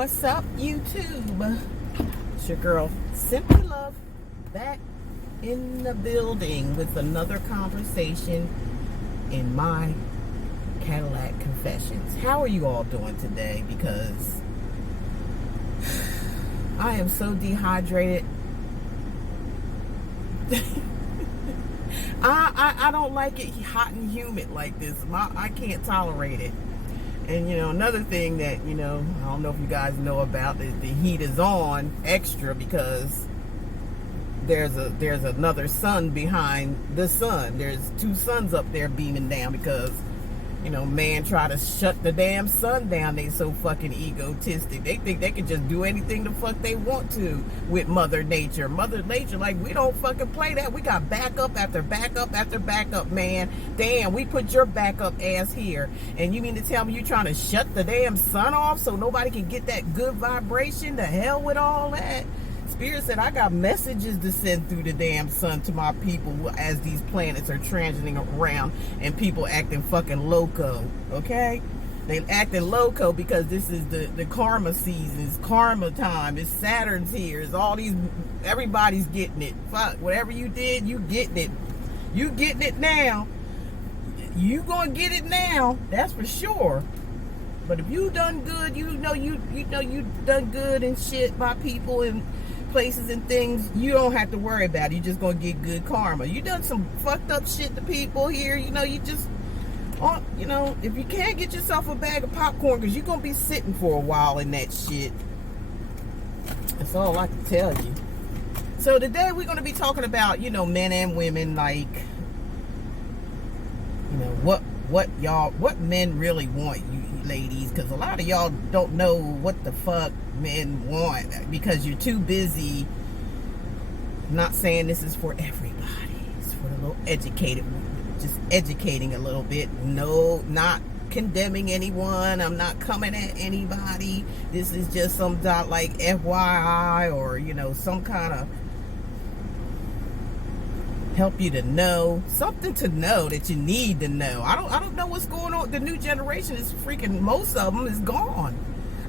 What's up, YouTube? It's your girl, Simply Love, back in the building with another conversation in my Cadillac Confessions. How are you all doing today? Because I am so dehydrated. I don't like it hot and humid like this. I can't tolerate it. And another thing that I don't know if you guys know about, the heat is on extra because there's another sun behind the sun. There's two suns up there beaming down because man try to shut the damn sun down. They so fucking egotistic. They think they can just do anything the fuck they want to with Mother Nature. Mother Nature, like, we don't fucking play that. We got backup after backup after backup, man. Damn, we put your backup ass here. And you mean to tell me you trying to shut the damn sun off so nobody can get that good vibration? The hell with all that. Spirit said, I got messages to send through the damn sun to my people as these planets are transiting around and people acting fucking loco, okay? They acting loco because this is the karma season. It's karma time. It's Saturn's here. It's all these, everybody's getting it. Fuck, whatever you did, you getting it. You getting it now. You gonna get it now, that's for sure. But if you done good, you done good and shit by people and places and things, you don't have to worry about it. You just gonna get good karma. You done some fucked up shit to people here, you just if you can't get yourself a bag of popcorn, because you're gonna be sitting for a while in that shit. That's all I can tell you. So today we're gonna be talking about men and women, like what men really want, you ladies, because a lot of y'all don't know what the fuck men want because you're too busy. I'm not saying this is for everybody. It's for the little educated, just educating a little bit. No, not condemning anyone. I'm not coming at anybody. This is just some like FYI or some kind of help you to know something, to know that you need to know. I don't know what's going on. The new generation is freaking, most of them is gone.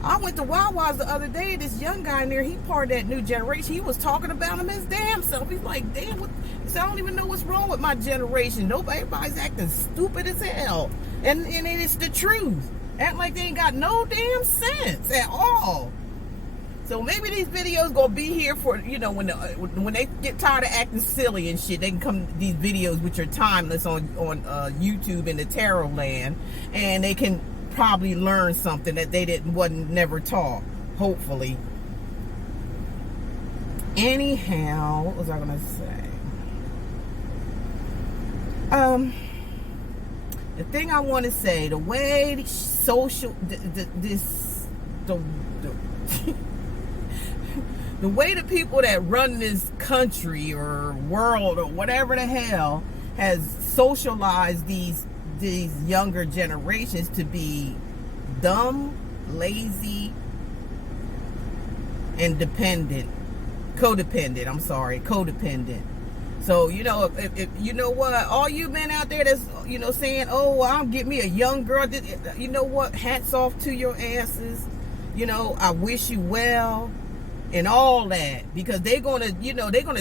I went to Wawa's the other day. This young guy in there, he part of that new generation. He was talking about him his damn self. He's like, damn, he said, I don't even know what's wrong with my generation. Everybody's acting stupid as hell. And it's the truth. Act like they ain't got no damn sense at all. So maybe these videos gonna be here for when they get tired of acting silly and shit, they can come these videos which are timeless on YouTube in the tarot land, and they can probably learn something that they wasn't never taught, hopefully. Anyhow, what was I gonna say? The thing I want to say, the way social the way the people that run this country or world or whatever the hell has socialized these younger generations to be dumb, lazy, and codependent. So if you know what, all you men out there that's saying, oh, well, I'll get me a young girl, you know what, hats off to your asses. I wish you well and all that, because they're gonna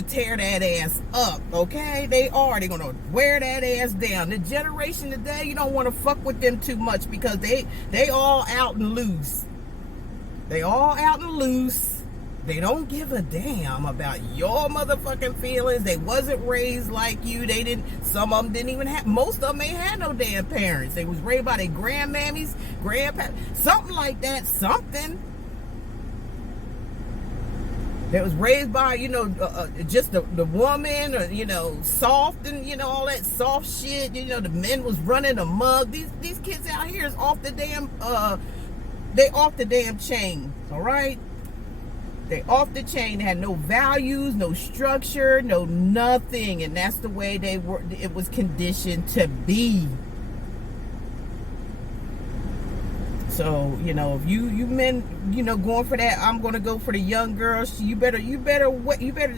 tear that ass up, okay? They're gonna wear that ass down. The generation today, you don't want to fuck with them too much because they all out and loose. They don't give a damn about your motherfucking feelings. They wasn't raised like you. Some of them didn't even have, most of them ain't had no damn parents. They was raised by their grandmammies, grandpa, something like that, something. That was raised by, just the woman, or, soft and, all that soft shit. The men was running amok. These kids out here is off the damn, they off the damn chain, all right? They off the chain. They had no values, no structure, no nothing. And that's the way it was conditioned to be. So, if you men, going for that, I'm gonna go for the young girls. You better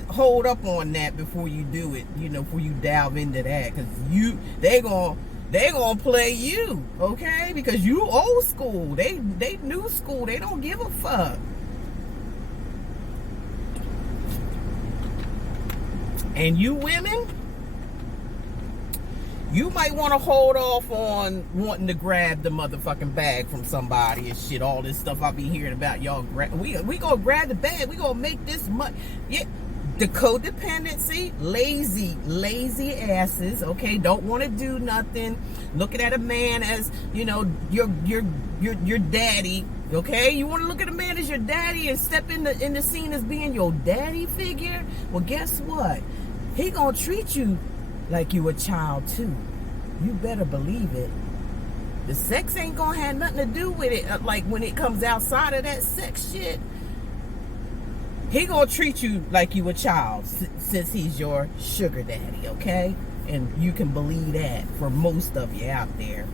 hold up on that before you do it. Before you delve into that, because they gonna They gonna play you, okay? Because you old school. They new school. They don't give a fuck. And you women, you might want to hold off on wanting to grab the motherfucking bag from somebody and shit. All this stuff I be hearing about, y'all. We gonna grab the bag. We gonna make this money. Yeah, the codependency, lazy asses. Okay, don't want to do nothing. Looking at a man as, you know, your daddy. Okay, you want to look at a man as your daddy and step in the scene as being your daddy figure. Well, guess what? He gonna treat you like you a child too. You better believe it. The sex ain't gonna have nothing to do with it. Like when it comes outside of that sex shit, he gonna treat you like you a child since he's your sugar daddy, okay? And you can believe that for most of you out there.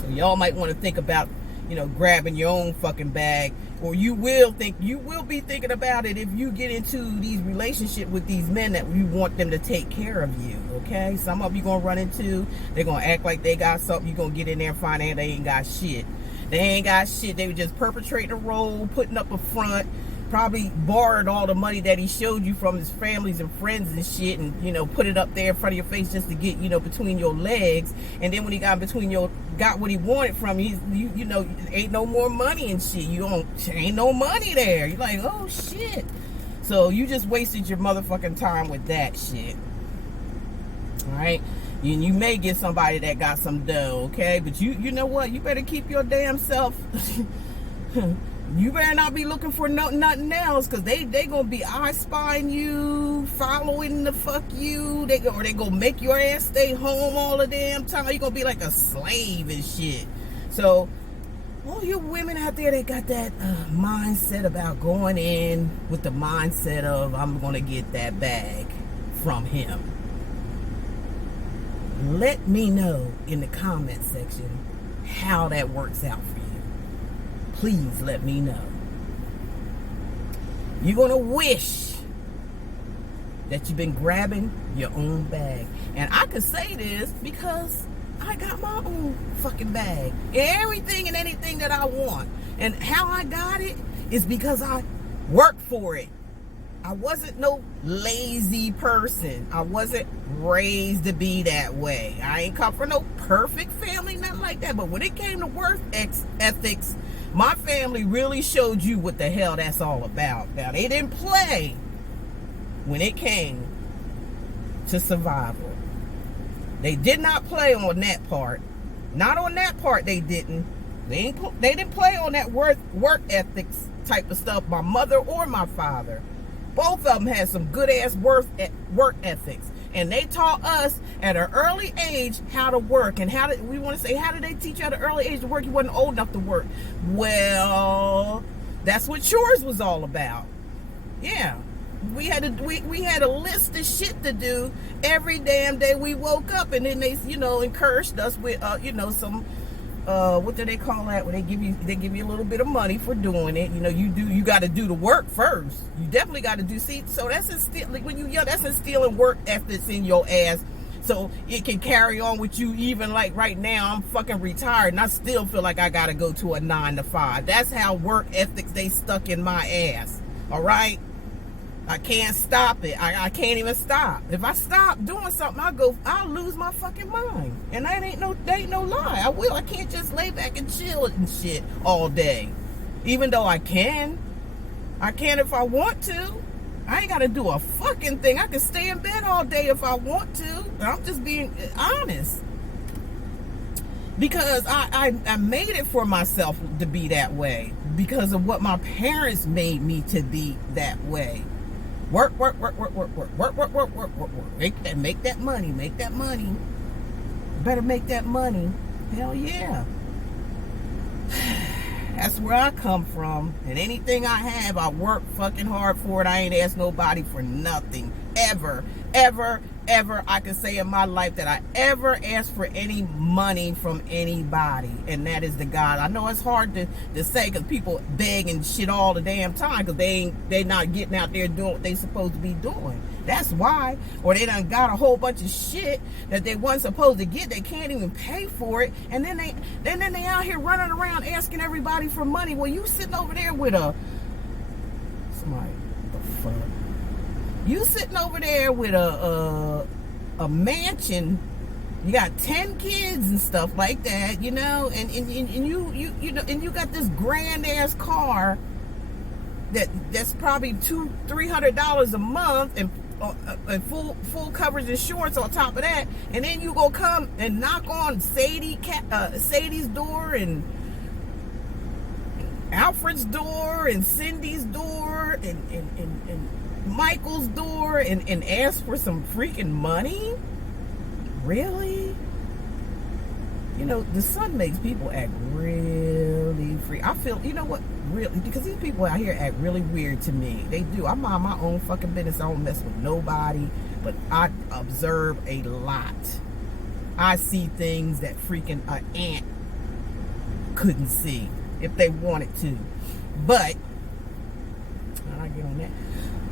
So y'all might want to think about, you know, grabbing your own fucking bag, or you will be thinking about it if you get into these relationships with these men that you want them to take care of you, okay? Some of you gonna run into, they're gonna act like they got something, you gonna get in there and find out they ain't got shit. They ain't got shit. They were just perpetrating a role, putting up a front, probably borrowed all the money that he showed you from his families and friends and shit, and, you know, put it up there in front of your face just to get, you know, between your legs. And then when he got got what he wanted from you, you know, ain't no more money and shit. Ain't no money there. You're like, oh shit. So you just wasted your motherfucking time with that shit. All right. You may get somebody that got some dough, okay? But you know what? You better keep your damn self. You better not be looking for nothing else, because they gonna be eye-spying you, following the fuck you. They gonna make your ass stay home all the damn time. You gonna be like a slave and shit. So all you women out there that got that mindset about going in with the mindset of, I'm gonna get that bag from him, let me know in the comment section how that works out for you. Please let me know. You're gonna wish that you've been grabbing your own bag. And I can say this because I got my own fucking bag. Everything and anything that I want. And how I got it is because I worked for it. I wasn't no lazy person. I wasn't raised to be that way. I ain't come from no perfect family, nothing like that. But when it came to work ethics, my family really showed you what the hell that's all about. Now, they didn't play when it came to survival. They did not play on that part. Not on that part, they didn't. They didn't play on that work ethics type of stuff, my mother or my father. Both of them had some good-ass work ethics. And they taught us at an early age how to work. And how did they teach you at an early age to work? You wasn't old enough to work. Well, that's what chores was all about. Yeah. We had a list of shit to do every damn day we woke up. And then they, you know, encouraged us with, you know, some, what do they call that? When they give you a little bit of money for doing it. You know, you got to do the work first. You definitely got to do. See, so that's instilling, when you young, that's instilling work ethics in your ass, so it can carry on with you. Even like right now, I'm fucking retired and I still feel like I got to go to a 9 to 5. That's how work ethics they stuck in my ass. All right. I can't stop it. I can't even stop. If I stop doing something, I'll lose my fucking mind. And that ain't no lie. I will. I can't just lay back and chill and shit all day. Even though I can. I can if I want to. I ain't got to do a fucking thing. I can stay in bed all day if I want to. I'm just being honest. Because I made it for myself to be that way. Because of what my parents made me to be that way. Work. Make that money. Better make that money. Hell yeah. That's where I come from. And anything I have, I work fucking hard for it. I ain't asked nobody for nothing. Ever. ever I could say in my life that I ever asked for any money from anybody, and that is the God. I know it's hard to say because people beg and shit all the damn time because they not getting out there doing what they supposed to be doing. That's why. Or they done got a whole bunch of shit that they weren't supposed to get. They can't even pay for it, and then they out here running around asking everybody for money. Well, you sitting over there with somebody, what the fuck? You sitting over there with a mansion. You got 10 kids and stuff like that, you know, and you know, and you got this grand ass car that's probably $200-300 a month, and full coverage insurance on top of that, and then you go come and knock on Sadie's door and Alfred's door and Cindy's door and Michael's door and ask for some freaking money? Really? You know, the sun makes people act really free. I feel, you know what, really, because these people out here act really weird to me. They do. I mind my own fucking business. I don't mess with nobody, but I observe a lot. I see things that freaking an ant couldn't see if they wanted to. But I get on that.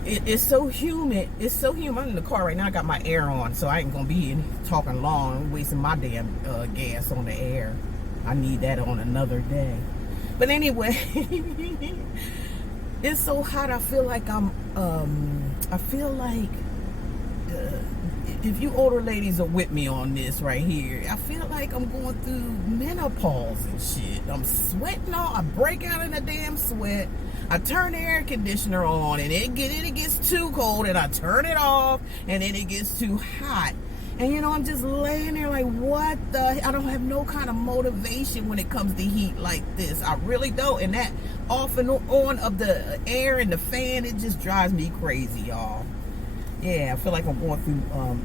It's so humid. It's so humid. I'm in the car right now. I got my air on, so I ain't gonna be talking long. I'm wasting my damn gas on the air. I need that on another day. But anyway, it's so hot. I feel like if you older ladies are with me on this right here, I feel like I'm going through menopause and shit. I'm sweating all. I break out in a damn sweat. I turn the air conditioner on, and it gets too cold, and I turn it off, and then it gets too hot. And you know, I'm just laying there like, what the? I don't have no kind of motivation when it comes to heat like this. I really don't. And that off and on of the air and the fan, it just drives me crazy, y'all. Yeah, I feel like I'm going through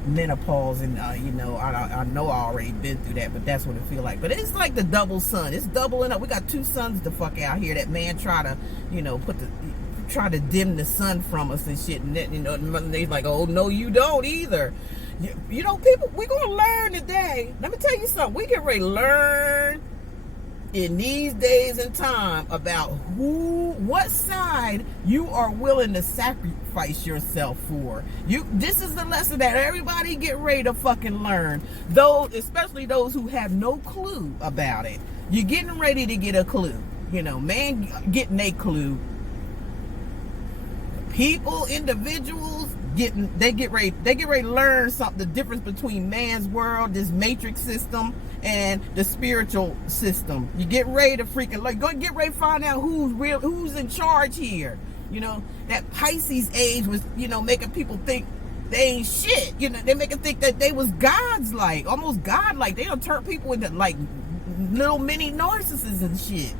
menopause, and you know, I know I already been through that, but that's what it feel like. But it's like the double sun. It's doubling up. We got 2 suns to fuck out here. That man try to, you know, try to dim the sun from us and shit. And that, you know, they's like, oh no, you don't either. You know, people, we gonna learn today. Let me tell you something. We get ready to learn in these days and time about what side you are willing to sacrifice yourself for. This is the lesson that everybody get ready to fucking learn. Those, especially those who have no clue about it. You're getting ready to get a clue. You know, man getting a clue. People, individuals they get ready to learn something, the difference between man's world, this matrix system, and the spiritual system. You get ready to freaking get ready to find out who's in charge here. You know, that Pisces age was, you know, making people think they ain't shit. You know, they make them think that they was gods, like almost godlike. They don't turn people into like little mini narcissists and shit.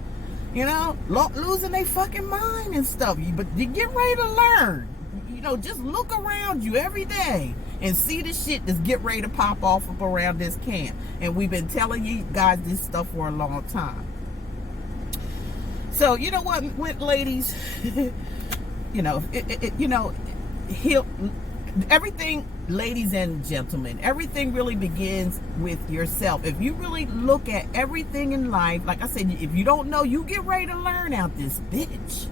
You know, losing their fucking mind and stuff. But you get ready to learn. You know, just look around you every day and see the shit that's get ready to pop off up around this camp. And we've been telling you guys this stuff for a long time. So you know what, ladies, you know, everything, ladies and gentlemen, everything really begins with yourself. If you really look at everything in life, like I said, if you don't know, you get ready to learn out this bitch.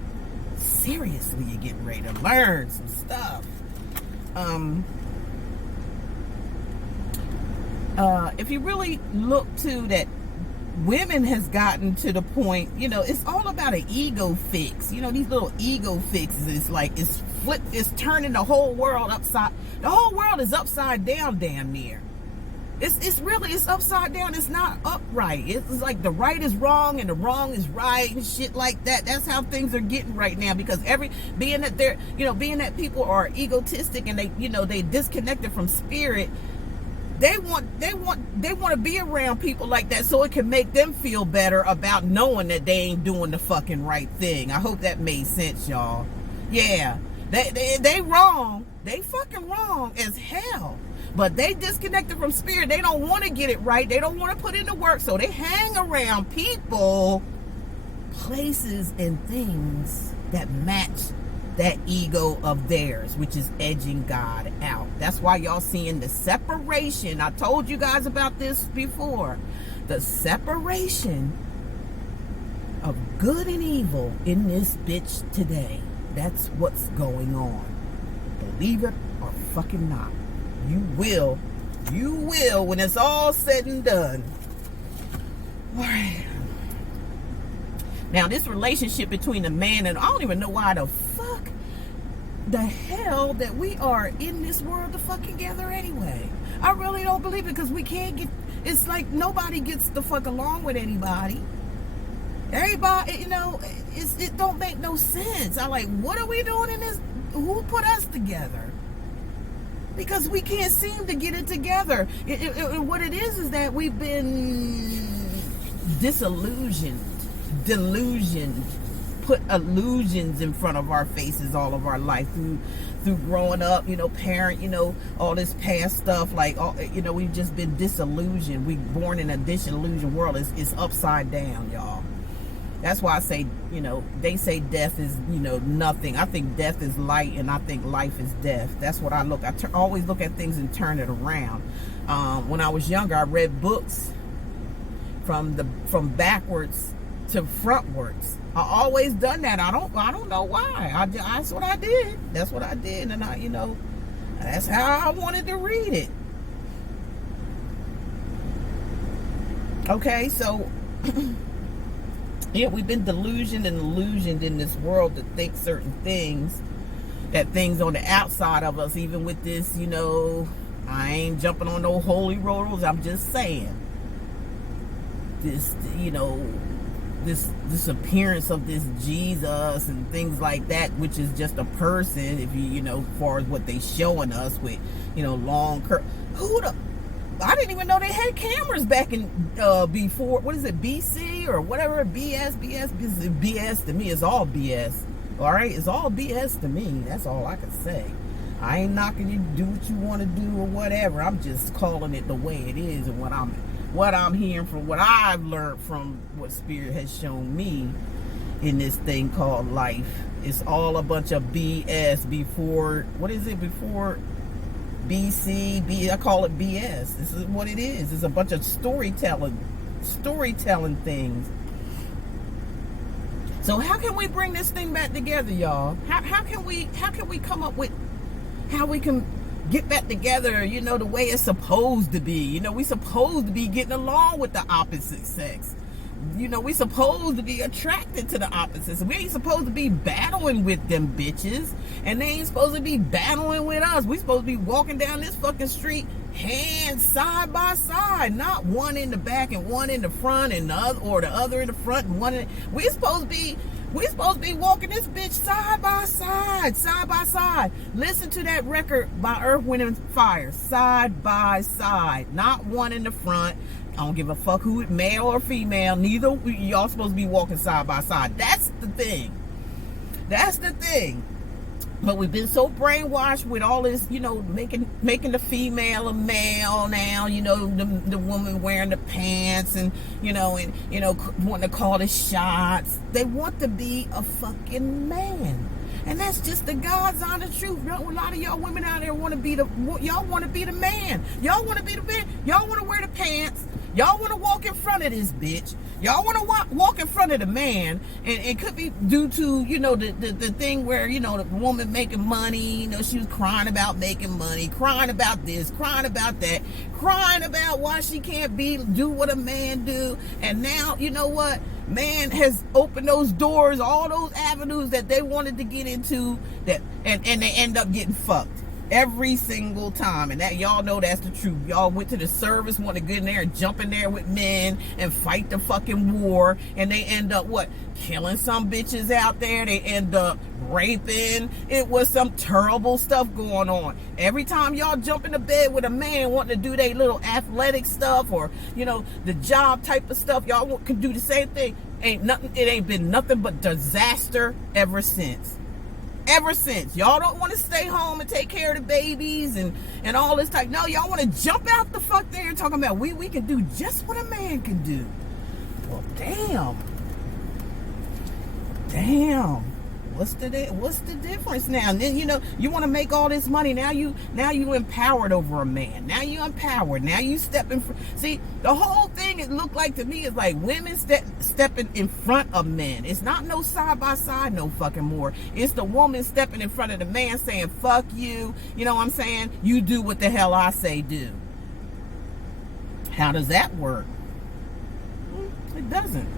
Seriously, you're getting ready to learn some stuff. If you really look to that, women has gotten to the point, you know, it's all about an ego fix. You know, these little ego fixes, it's like it's turning the whole world upside. The whole world is upside down, damn near. It's upside down. It's not upright. It's like the right is wrong and the wrong is right and shit like that. That's how things are getting right now, because being that people are egotistic and they disconnected from spirit. They want to be around people like that so it can make them feel better about knowing that they ain't doing the fucking right thing. I hope that made sense, y'all. Yeah, they wrong. They fucking wrong as hell. But they disconnected from spirit. They don't want to get it right. They don't want to put in the work. So they hang around people, places, and things that match that ego of theirs, which is edging God out. That's why y'all seeing the separation. I told you guys about this before. The separation of good and evil in this bitch today. That's what's going on. Believe it or fucking not. You will when it's all said and done. All right. Now, this relationship between a man and I don't even know why the fuck the hell that we are in this world to fucking together anyway. I really don't believe it, because we can't get, it's like nobody gets the fuck along with anybody. Everybody, you know, it don't make no sense. I'm like, what are we doing in this? Who put us together? Because we can't seem to get it together. What it is that we've been disillusioned, delusioned, put illusions in front of our faces all of our life through growing up, you know, parent, you know, all this past stuff, like, all, you know, we've just been disillusioned. We born in a disillusioned world. It's upside down, y'all. That's why I say, you know, they say death is, you know, nothing. I think death is light, and I think life is death. That's what I look. I always look at things and turn it around. When I was younger, I read books from backwards to frontwards. I always done that. I don't know why. That's what I did. That's what I did, and I, you know, that's how I wanted to read it. Okay, so. Yeah, we've been delusioned and illusioned in this world to think certain things, that things on the outside of us, even with this, you know, I ain't jumping on no holy rollers, I'm just saying. This, you know, this appearance of this Jesus and things like that, which is just a person, if you know, as far as what they showing us with, you know, long curl. I didn't even know they had cameras back in before, what is it, BC or whatever, BS to me is all BS. All right, it's all BS to me. That's all I can say. I ain't knocking you, do what you want to do or whatever. I'm just calling it the way it is, and what I'm hearing from what I've learned from what Spirit has shown me in this thing called life. It's all a bunch of BS before, what is it, before I call it BS. This is what it is. It's a bunch of storytelling things. So how can we bring this thing back together, y'all? How can we come up with how we can get back together, you know, the way it's supposed to be? You know, we supposed to be getting along with the opposite sex. You know, we supposed to be attracted to the opposites. We ain't supposed to be battling with them bitches, and they ain't supposed to be battling with us. We supposed to be walking down this fucking street hands side by side, not one in the back and one in the front, and the other in the front and one in. We supposed to be walking this bitch side by side. Listen to that record by Earth, Wind and Fire, side by side, not one in the front. I don't give a fuck who it, male or female. Neither, y'all supposed to be walking side by side. That's the thing. But we've been so brainwashed with all this, you know, making the female a male now. You know, the woman wearing the pants and wanting to call the shots. They want to be a fucking man. And that's just the God's honest truth. A lot of y'all women out there want to be the man. Y'all want to be the man. Y'all want to wear the pants. Y'all want to walk in front of this bitch. Y'all want to walk in front of the man. And it could be due to, you know, the thing where, you know, the woman making money, you know, she was crying about making money, crying about this, crying about that, crying about why she can't do what a man do. And now, you know what? Man has opened those doors, all those avenues that they wanted to get into, and they end up getting fucked every single time. And that, y'all know that's the truth. Y'all went to the service, want to get in there and jump in there with men and fight the fucking war, and they end up what? Killing some bitches out there. They end up raping. It was some terrible stuff going on. Every time y'all jump into bed with a man wanting to do their little athletic stuff, or, you know, the job type of stuff, y'all can do the same thing. It ain't been nothing but disaster ever since. Y'all don't want to stay home and take care of the babies and all this type. No, y'all want to jump out the fuck there and talking about we can do just what a man can do. Well, damn. What's the difference now? And then, you want to make all this money. Now you empowered over a man. Now you empowered. Now you stepping. See, the whole thing, it looked like to me, is like women stepping in front of men. It's not no side by side no fucking more. It's the woman stepping in front of the man saying, fuck you. You know what I'm saying? You do what the hell I say do. How does that work? It doesn't.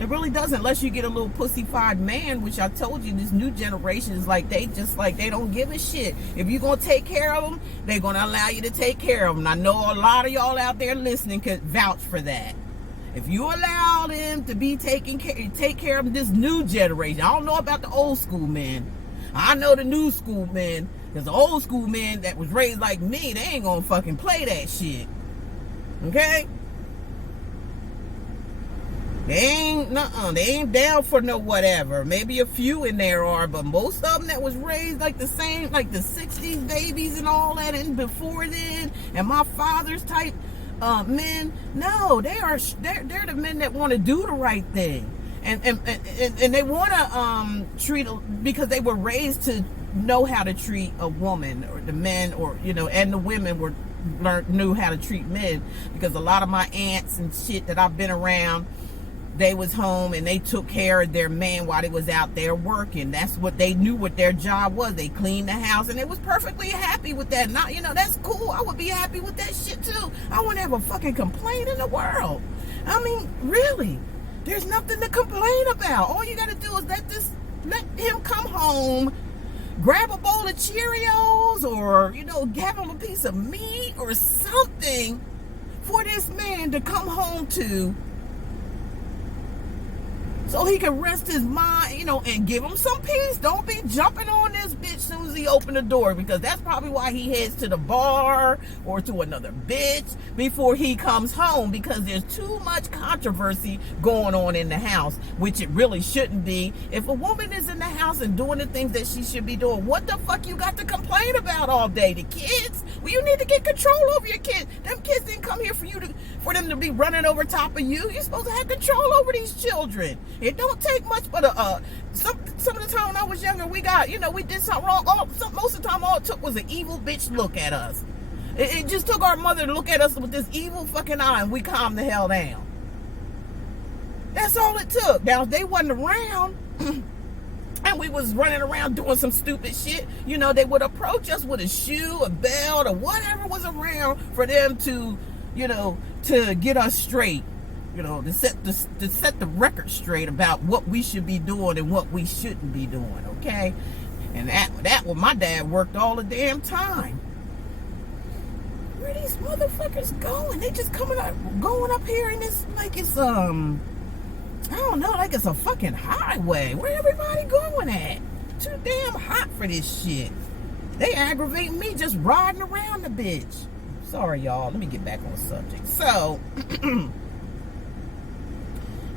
It really doesn't, unless you get a little pussyfied man, which I told you, this new generation is like, they don't give a shit. If you're going to take care of them, they're going to allow you to take care of them. And I know a lot of y'all out there listening could vouch for that. If you allow them to be take care of this new generation, I don't know about the old school men. I know the new school men, because the old school men that was raised like me, they ain't going to fucking play that shit. Okay? They ain't down for no whatever. Maybe a few in there are, but most of them that was raised like the same, like the 60s babies and all that, and before then, and my father's type men, no, they're the men that want to do the right thing, and they want to treat, because they were raised to know how to treat a woman, or the men, or and the women knew how to treat men, because a lot of my aunts and shit that I've been around, they was home and they took care of their man while they was out there working. That's what they knew what their job was. They cleaned the house and they was perfectly happy with that. Not, that's cool. I would be happy with that shit too. I wouldn't have a fucking complaint in the world. I mean, really, there's nothing to complain about. All you gotta do is let him come home, grab a bowl of Cheerios, or give him a piece of meat or something for this man to come home to, so he can rest his mind, and give him some peace. Don't be jumping on this bitch as soon as he open the door, because that's probably why he heads to the bar or to another bitch before he comes home, because there's too much controversy going on in the house, which it really shouldn't be. If a woman is in the house and doing the things that she should be doing, what the fuck you got to complain about all day? The kids? Well, you need to get control over your kids. Them kids didn't come here for them to be running over top of you. You're supposed to have control over these children. It don't take much but some of the time when I was younger, we got, we did something wrong. Most of the time, all it took was an evil bitch look at us. It just took our mother to look at us with this evil fucking eye, and we calmed the hell down. That's all it took. Now, if they wasn't around, and we was running around doing some stupid shit, they would approach us with a shoe, a belt, or whatever was around for them to, to get us straight. To set the record straight about what we should be doing and what we shouldn't be doing, okay? And that was my dad worked all the damn time. Where are these motherfuckers going? They just going up here in this, like it's I don't know, like it's a fucking highway. Where everybody going at? Too damn hot for this shit. They aggravate me just riding around the bitch. Sorry, y'all. Let me get back on subject. So,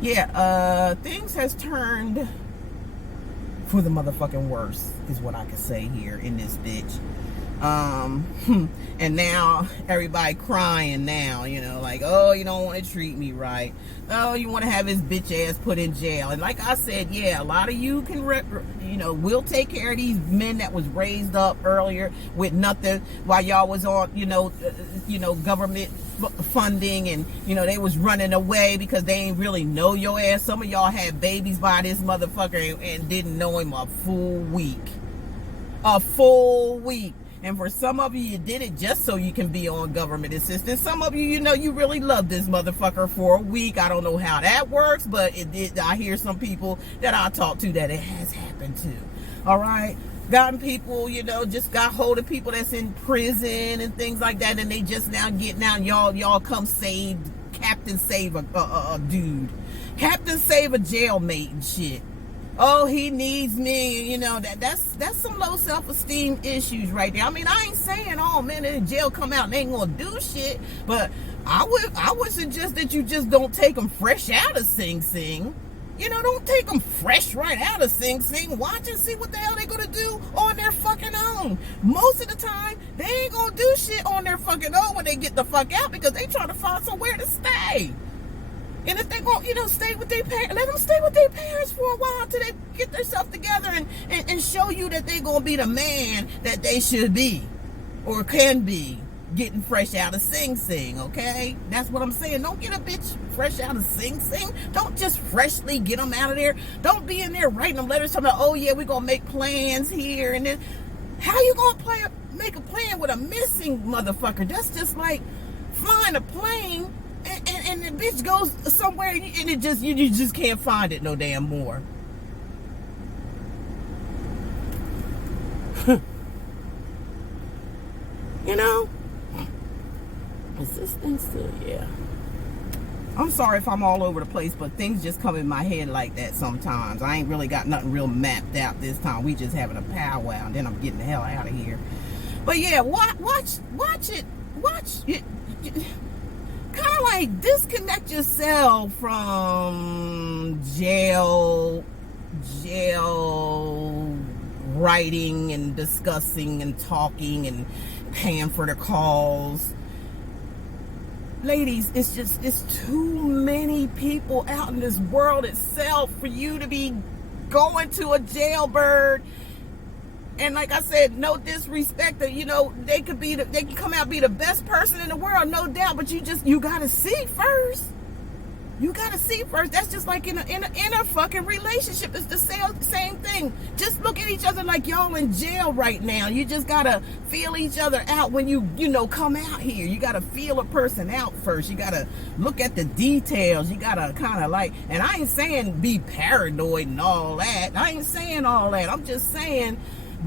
yeah, things has turned for the motherfucking worse, is what I can say here in this bitch. And now everybody crying now, like, oh, you don't want to treat me right. Oh, you want to have his bitch ass put in jail. And like I said, yeah, a lot of you can, will take care of these men that was raised up earlier with nothing while y'all was on, government funding, and they was running away because they ain't really know your ass. Some of y'all had babies by this motherfucker and didn't know him a full week. And for some of you, you did it just so you can be on government assistance. Some of you, you really love this motherfucker for a week. I don't know how that works, but it did. I hear some people that I talk to that it has happened to. All right. Gotten people, just got hold of people that's in prison and things like that, and they just now getting out. Y'all come save, Captain save a dude. Captain save a jailmate and shit. Oh, he needs me, that's some low self-esteem issues right there. I mean, I ain't saying, oh man, in jail come out and they ain't gonna do shit, but I would suggest that you just don't take them fresh out of Sing Sing. Don't take them fresh right out of Sing Sing. Watch and see what the hell they gonna do on their fucking own. Most of the time, they ain't gonna do shit on their fucking own when they get the fuck out, because they trying to find somewhere to stay. And if they won't, stay with their parents, let them stay with their parents for a while until they get themselves together and show you that they're going to be the man that they should be or can be, getting fresh out of Sing Sing, okay? That's what I'm saying. Don't get a bitch fresh out of Sing Sing. Don't just freshly get them out of there. Don't be in there writing them letters talking about, oh yeah, we're going to make plans here and then. How you going to make a plan with a missing motherfucker? That's just like flying a plane and the bitch goes somewhere and you just can't find it no damn more. Is this thing still? Yeah. I'm sorry if I'm all over the place, but things just come in my head like that sometimes. I ain't really got nothing real mapped out this time. We just having a powwow, and then I'm getting the hell out of here. But yeah, watch it. Kind of like disconnect yourself from jail writing and discussing and talking and paying for the calls. Ladies, it's too many people out in this world itself for you to be going to a jailbird. And like I said, no disrespect that, they can come out be the best person in the world, no doubt, but you gotta see first. You gotta see first. That's just like in a fucking relationship. It's the same thing. Just look at each other like y'all in jail right now. You just gotta feel each other out when you come out here. You gotta feel a person out first. You gotta look at the details. You gotta kind of like, and I ain't saying be paranoid and all that. I ain't saying all that. I'm just saying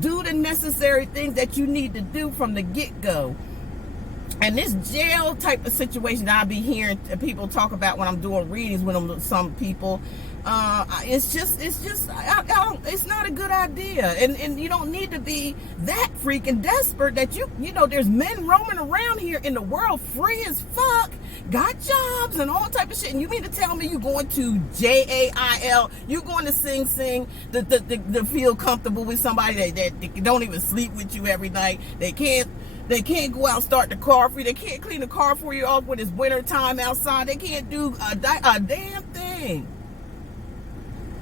do the necessary things that you need to do from the get-go. And this jail type of situation that I be hearing people talk about when I'm doing readings with some people, it's not a good idea. And you don't need to be that freaking desperate that there's men roaming around here in the world free as fuck, got jobs and all type of shit. And you mean to tell me you going to JAIL, you going to Sing Sing to feel comfortable with somebody that don't even sleep with you every night. They can't go out and start the car for you. They can't clean the car for you off when it's winter time outside. They can't do a damn thing.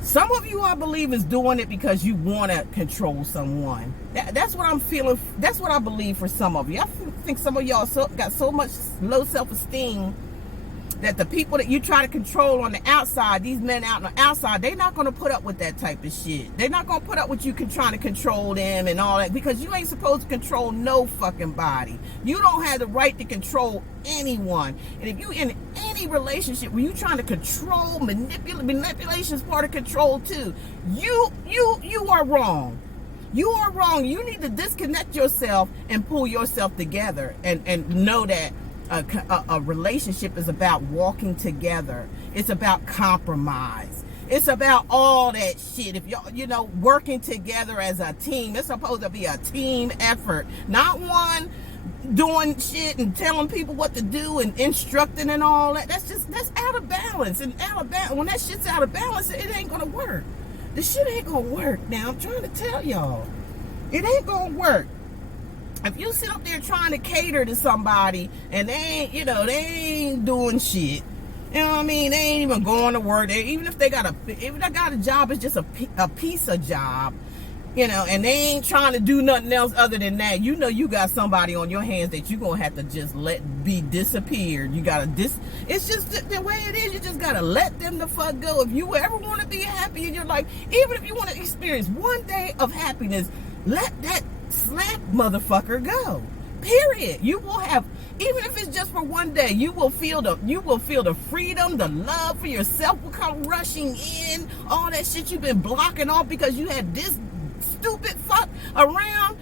Some of you, I believe, is doing it because you want to control someone. That's what I'm feeling. That's what I believe for some of you. I think some of y'all got so much low self-esteem that the people that you try to control on the outside, these men out on the outside, they're not going to put up with that type of shit. They're not going to put up with you trying to control them and all that, because you ain't supposed to control no fucking body. You don't have the right to control anyone. And if you in any relationship where you trying to control, manipulation is part of control too. You are wrong. You are wrong. You need to disconnect yourself and pull yourself together and know that a relationship is about walking together. It's about compromise. It's about all that shit. If y'all, working together as a team, it's supposed to be a team effort, not one doing shit and telling people what to do and instructing and all that. That's out of balance. And when that shit's out of balance, it ain't gonna work. The shit ain't gonna work. Now I'm trying to tell y'all, it ain't gonna work. If you sit up there trying to cater to somebody and they ain't doing shit, you know what I mean? They ain't even going to work. Even if they got a job, it's just a piece of job, and they ain't trying to do nothing else other than that. You got somebody on your hands that you gonna have to just let be disappeared. It's just the way it is. You just gotta let them the fuck go. If you ever want to be happy in your life, even if you want to experience one day of happiness, let that slap motherfucker go. Period. You will have, even if it's just for one day, you will feel the freedom, the love for yourself will come rushing in. All that shit you've been blocking off because you had this stupid fuck around,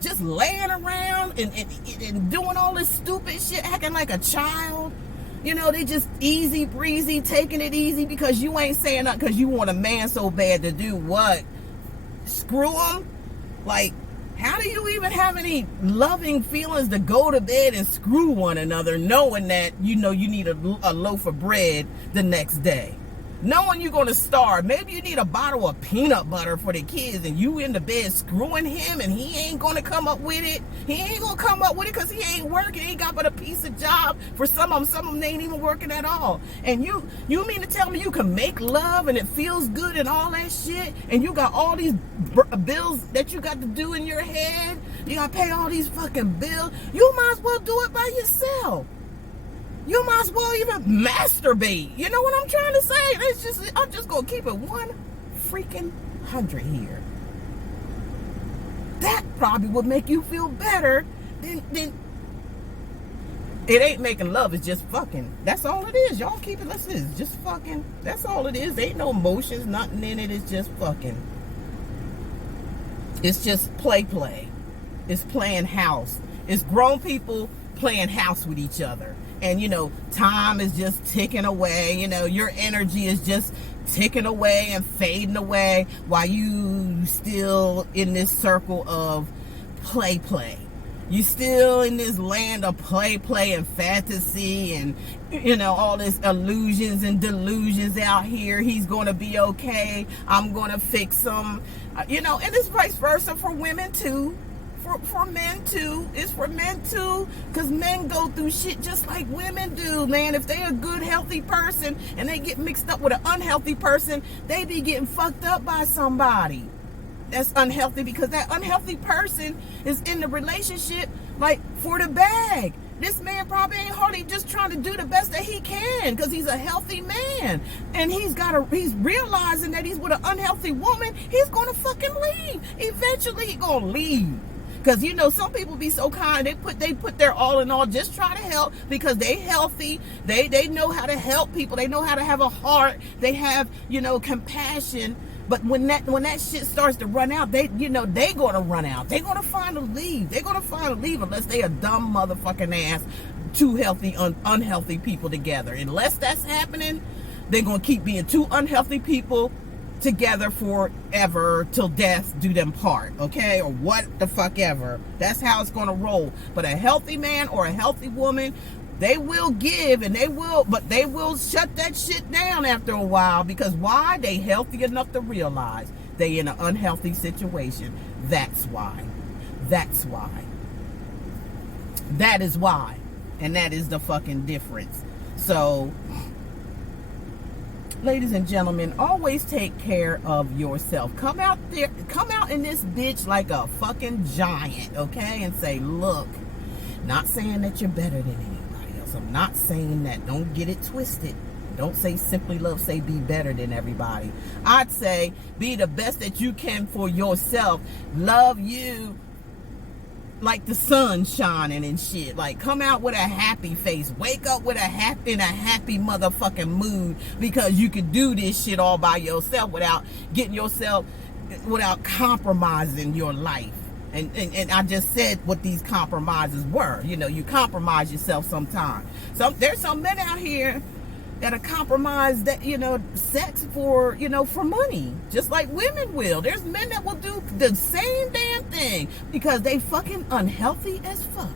just laying around and doing all this stupid shit, acting like a child. They just easy breezy, taking it easy because you ain't saying nothing because you want a man so bad to do what? Screw him? Like, how do you even have any loving feelings to go to bed and screw one another knowing that you need a loaf of bread the next day? knowing you're going to starve. Maybe you need a bottle of peanut butter for the kids, and you in the bed screwing him, and he ain't going to come up with it. He ain't going to come up with it because he ain't working. He ain't got but a piece of job. For some of them ain't even working at all. And you mean to tell me you can make love and it feels good and all that shit, and you got all these bills that you got to do in your head? You got to pay all these fucking bills. You might as well do it by yourself. You might as well even masturbate. You know what I'm trying to say? I'm just going to keep it 100 here. That probably would make you feel better than it ain't making love, it's just fucking. That's all it is. Y'all keep it, listen, it's just fucking. That's all it is. Ain't no emotions, nothing in it. It's just fucking. It's just play. It's playing house. It's grown people playing house with each other. And, time is just ticking away. Your energy is just ticking away and fading away while you still in this circle of play. You still in this land of play and fantasy and, all this illusions and delusions out here. He's going to be okay. I'm going to fix him. And it's vice versa for women, too. For men too. It's for men too, because men go through shit just like women do, man. If they a good healthy person and they get mixed up with an unhealthy person, they be getting fucked up by somebody that's unhealthy, because that unhealthy person is in the relationship like for the bag. This man probably ain't hardly just trying to do the best that he can because he's a healthy man, and he's realizing that he's with an unhealthy woman. He's gonna fucking leave. Eventually he gonna leave. Because, some people be so kind. They put their all in all, just try to help because they healthy. They know how to help people. They know how to have a heart. They have, compassion. But when that shit starts to run out, they going to run out. They're going to find a leave. They're going to find a leave unless they a dumb motherfucking ass, two healthy, unhealthy people together. Unless that's happening, they're going to keep being two unhealthy people together forever till death do them part, okay? Or what the fuck ever. That's how it's gonna roll. But a healthy man or a healthy woman, they will give and they will shut that shit down after a while. Because why? They healthy enough to realize they in an unhealthy situation. That's why. That is why. And that is the fucking difference. So, ladies and gentlemen, always take care of yourself. Come out in this bitch like a fucking giant, okay? And say, look, not saying that you're better than anybody else. I'm not saying that. Don't get it twisted. Don't say simply love, say be better than everybody. I'd say be the best that you can for yourself. Love you like the sun shining and shit. Like, come out with a happy face. Wake up with in a happy motherfucking mood, because you can do this shit all by yourself without compromising your life. And I just said what these compromises were. You compromise yourself sometimes. So there's some men out here that are compromised, that sex for money, just like women will. There's men that will do the same damn thing because they fucking unhealthy as fuck,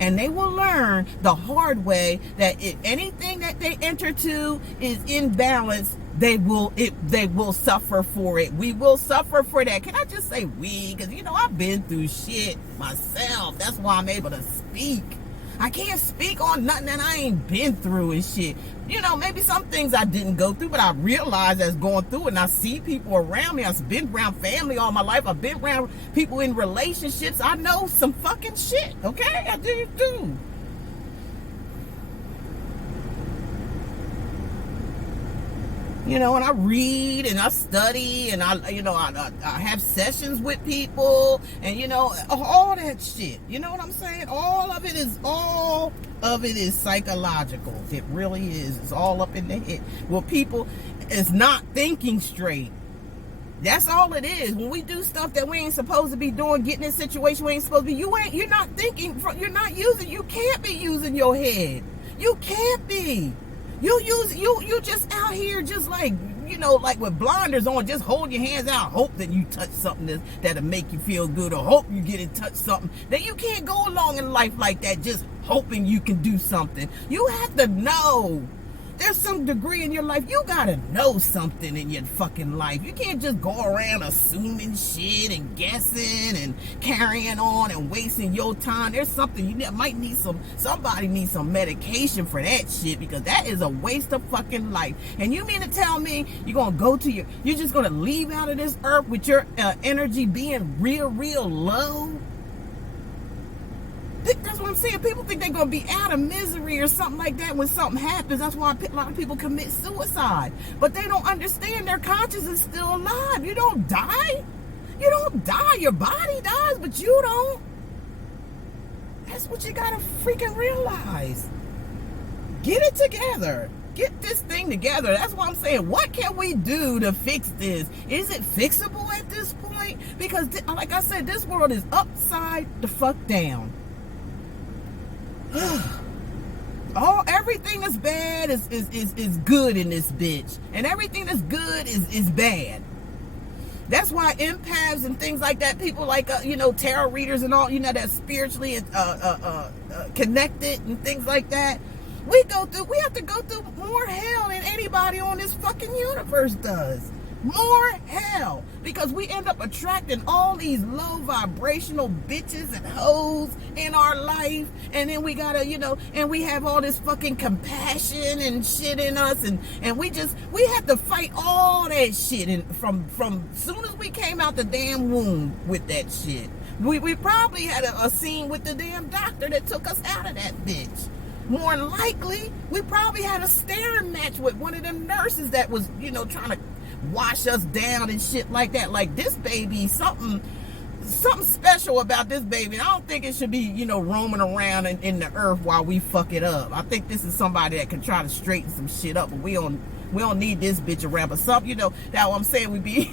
and they will learn the hard way that if anything that they enter to is imbalanced, they will suffer for it. We will suffer for that. Can I just say we? Because I've been through shit myself. That's why I'm able to speak. I can't speak on nothing that I ain't been through and shit. Maybe some things I didn't go through, but I realize as going through it, and I see people around me. I've been around family all my life. I've been around people in relationships. I know some fucking shit, okay? I do. And I read and I study and I have sessions with people and, all that shit. You know what I'm saying? All of it is psychological. It really is. It's all up in the head. Well, people is not thinking straight. That's all it is. When we do stuff that we ain't supposed to be doing, getting in a situation we ain't supposed to be, you're not thinking, you can't be using your head. You can't be. You just out here just like with blinders on, just hold your hands out, hope that you touch something that'll make you feel good, or hope you get in touch something. That you can't go along in life like that, just hoping you can do something. You have to know there's some degree in your life, you gotta know something in your fucking life. You can't just go around assuming shit and guessing and carrying on and wasting your time. There's something you might need somebody needs some medication for that shit, because that is a waste of fucking life. And you mean to tell me you're just gonna leave out of this earth with your energy being real low? That's what I'm saying. People think they're going to be out of misery or something like that when something happens. That's why a lot of people commit suicide. But they don't understand their conscience is still alive. You don't die. You don't die. Your body dies, but you don't. That's what you got to freaking realize. Get it together. Get this thing together. That's why I'm saying, what can we do to fix this? Is it fixable at this point? Because, like I said, this world is upside the fuck down. Everything that's bad is good in this bitch, and everything that's good is bad. That's why empaths and things like that, people like tarot readers and all, that spiritually connected and things like that, we have to go through more hell than anybody on this fucking universe does. More hell, because we end up attracting all these low vibrational bitches and hoes in our life, and then we gotta, and we have all this fucking compassion and shit in us, and we have to fight all that shit, and from soon as we came out the damn womb with that shit. We probably had a scene with the damn doctor that took us out of that bitch. More than likely, we probably had a staring match with one of them nurses that was, trying to wash us down and shit like that. Like, this baby, something special about this baby. I don't think it should be, roaming around in the earth while we fuck it up. I think this is somebody that can try to straighten some shit up, but we don't need this bitch around. But something, that's what I'm saying, we be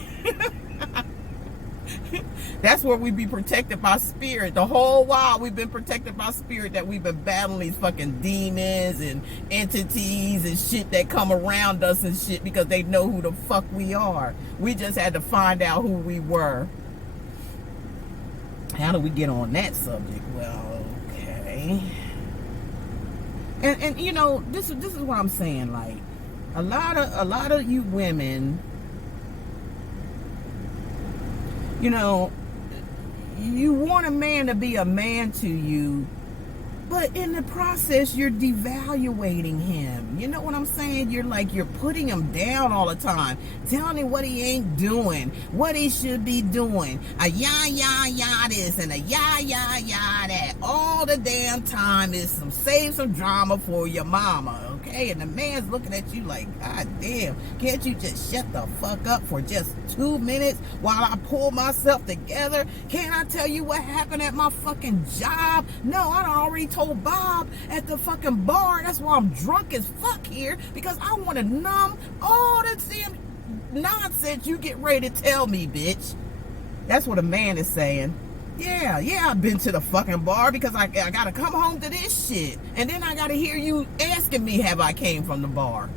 that's where we be protected by spirit. The whole while we've been protected by spirit, that we've been battling these fucking demons and entities and shit that come around us and shit, because they know who the fuck we are. We just had to find out who we were. How do we get on that subject? Well, okay. And this is what I'm saying. Like, a lot of you women, you want a man to be a man to you, but in the process, you're devaluating him. You know what I'm saying? You're putting him down all the time, telling him what he ain't doing, what he should be doing. A ya this and a ya that. All the damn time is save some drama for your mama, okay? And the man's looking at you like, God damn, can't you just shut the fuck up for just 2 minutes while I pull myself together? Can't I tell you what happened at my fucking job? No, I done already told Bob at the fucking bar. That's why I'm drunk as fuck here, because I want to numb all that damn nonsense you get ready to tell me, bitch. That's what a man is saying. Yeah, I've been to the fucking bar because I gotta come home to this shit, and then I gotta hear you asking me have I came from the bar.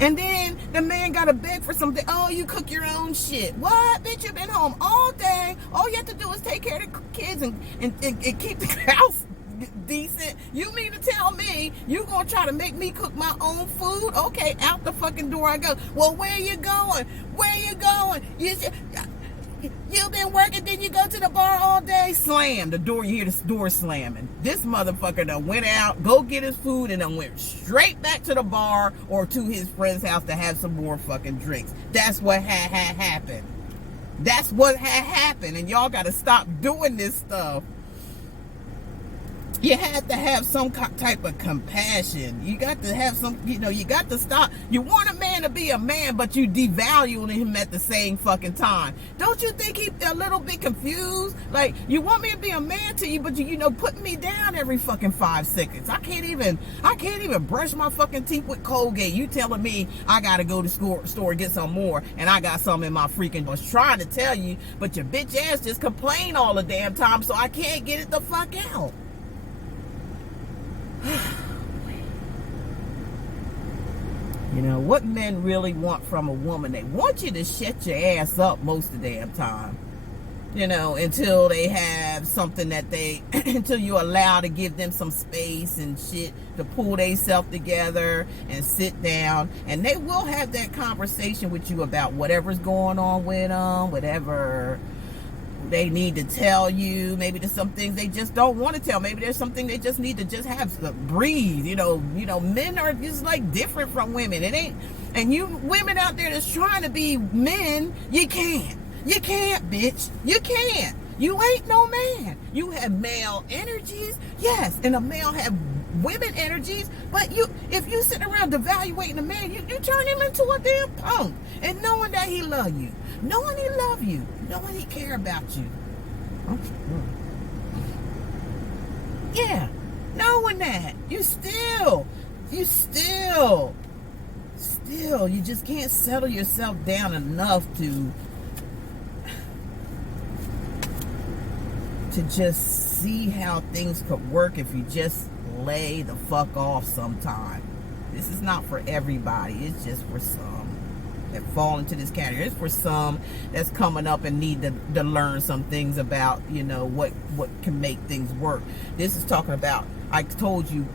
And then the man gotta beg for something. Oh, you cook your own shit. What? Bitch, you've been home all day. All you have to do is take care of the kids and keep the house decent. You mean to tell me you gonna try to make me cook my own food? Okay, out the fucking door I go. Well, where you going? Where you going? You've been working, then you go to the bar all day. Slam the door. You hear the door slamming. This motherfucker done went out, go get his food, and then went straight back to the bar or to his friend's house to have some more fucking drinks. That's what had happened. That's what had happened, and y'all got to stop doing this stuff. You have to have some type of compassion. You got to have some, you got to stop. You want a man to be a man, but you devaluing him at the same fucking time. Don't you think he's a little bit confused? Like, you want me to be a man to you, but you putting me down every fucking 5 seconds. I can't even brush my fucking teeth with Colgate. You telling me I gotta go to store and get some more, and I got some in my freaking. I was trying to tell you, but your bitch ass just complain all the damn time, so I can't get it the fuck out. What men really want from a woman? They want you to shut your ass up most of the damn time. you know, until they have something that they, until you allow to give them some space and shit to pull themselves together and sit down, and they will have that conversation with you about whatever's going on with them, whatever they need to tell you. Maybe there's some things they just don't want to tell. Maybe there's something they just need to just have to breathe. You know, men are just like different from women. It ain't, and you women out there that's trying to be men, you can't. You can't, bitch. You can't. You ain't no man. You have male energies, yes, and a male have women energies, but if you sit around evaluating a man, you turn him into a damn punk. And knowing that he love you, knowing he love you, knowing he care about you. Yeah, knowing that, you just can't settle yourself down enough to just see how things could work if you just lay the fuck off sometime. This is not for everybody. It's just for some that fall into this category. It's for some that's coming up and need to learn some things about, you know, what can make things work. This is talking about, I told you,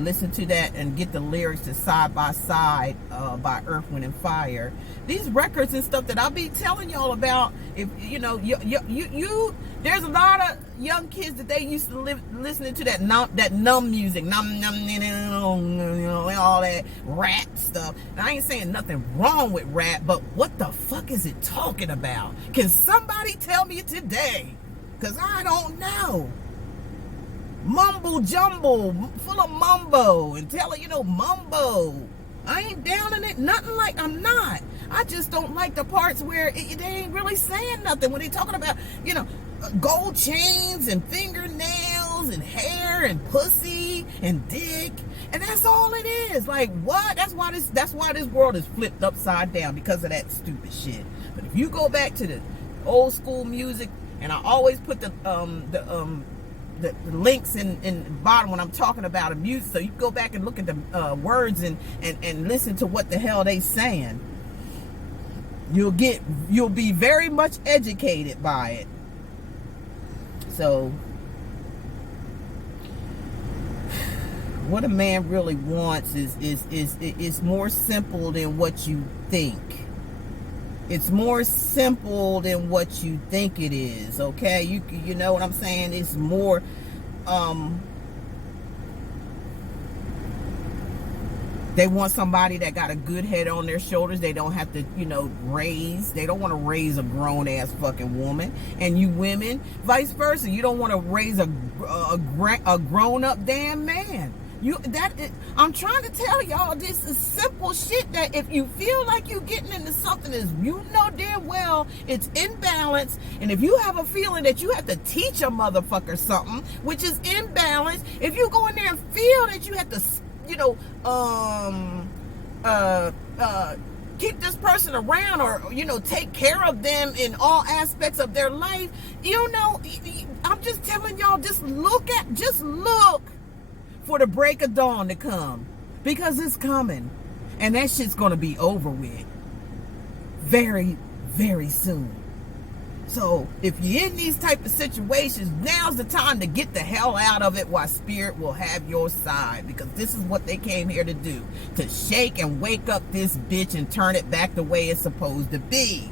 listen to that and get the lyrics to Side by Side by Earth, Wind and Fire. These records and stuff that I'll be telling y'all about, if you know, you there's a lot of young kids that they used to live listening to that numb music, you know, all that rap stuff. And I ain't saying nothing wrong with rap, but what the fuck is it talking about? Can somebody tell me today? Because I don't know. Mumble jumble, full of mumbo, and telling, you know, mumbo. I ain't down in it, nothing like I'm not. I just don't like the parts where they ain't really saying nothing. When they talking about, you know, gold chains and fingernails and hair and pussy and dick, and that's all it is. Like, what? That's why this world is flipped upside down, because of that stupid shit. But if you go back to the old school music, and I always put the links in the bottom when I'm talking about a music, so you go back and look at the words and listen to what the hell they saying. You'll be very much educated by it. So what a man really wants is more simple than what you think. It's more simple than what you think it is, okay? You know what I'm saying? It's more, they want somebody that got a good head on their shoulders. They don't have to, you know, they don't want to raise a grown-ass fucking woman. And you women, vice versa. You don't want to raise a grown-up damn man. I'm trying to tell y'all, this is simple shit that if you feel like you're getting into something is, you know damn well it's imbalance, and if you have a feeling that you have to teach a motherfucker something which is imbalanced, if you go in there and feel that you have to, you know, keep this person around, or, you know, take care of them in all aspects of their life, you know, I'm just telling y'all, just look for the break of dawn to come, because it's coming, and that shit's gonna be over with very, very soon. So if you're in these type of situations, now's the time to get the hell out of it while spirit will have your side, because this is what they came here to do, to shake and wake up this bitch and turn it back the way it's supposed to be.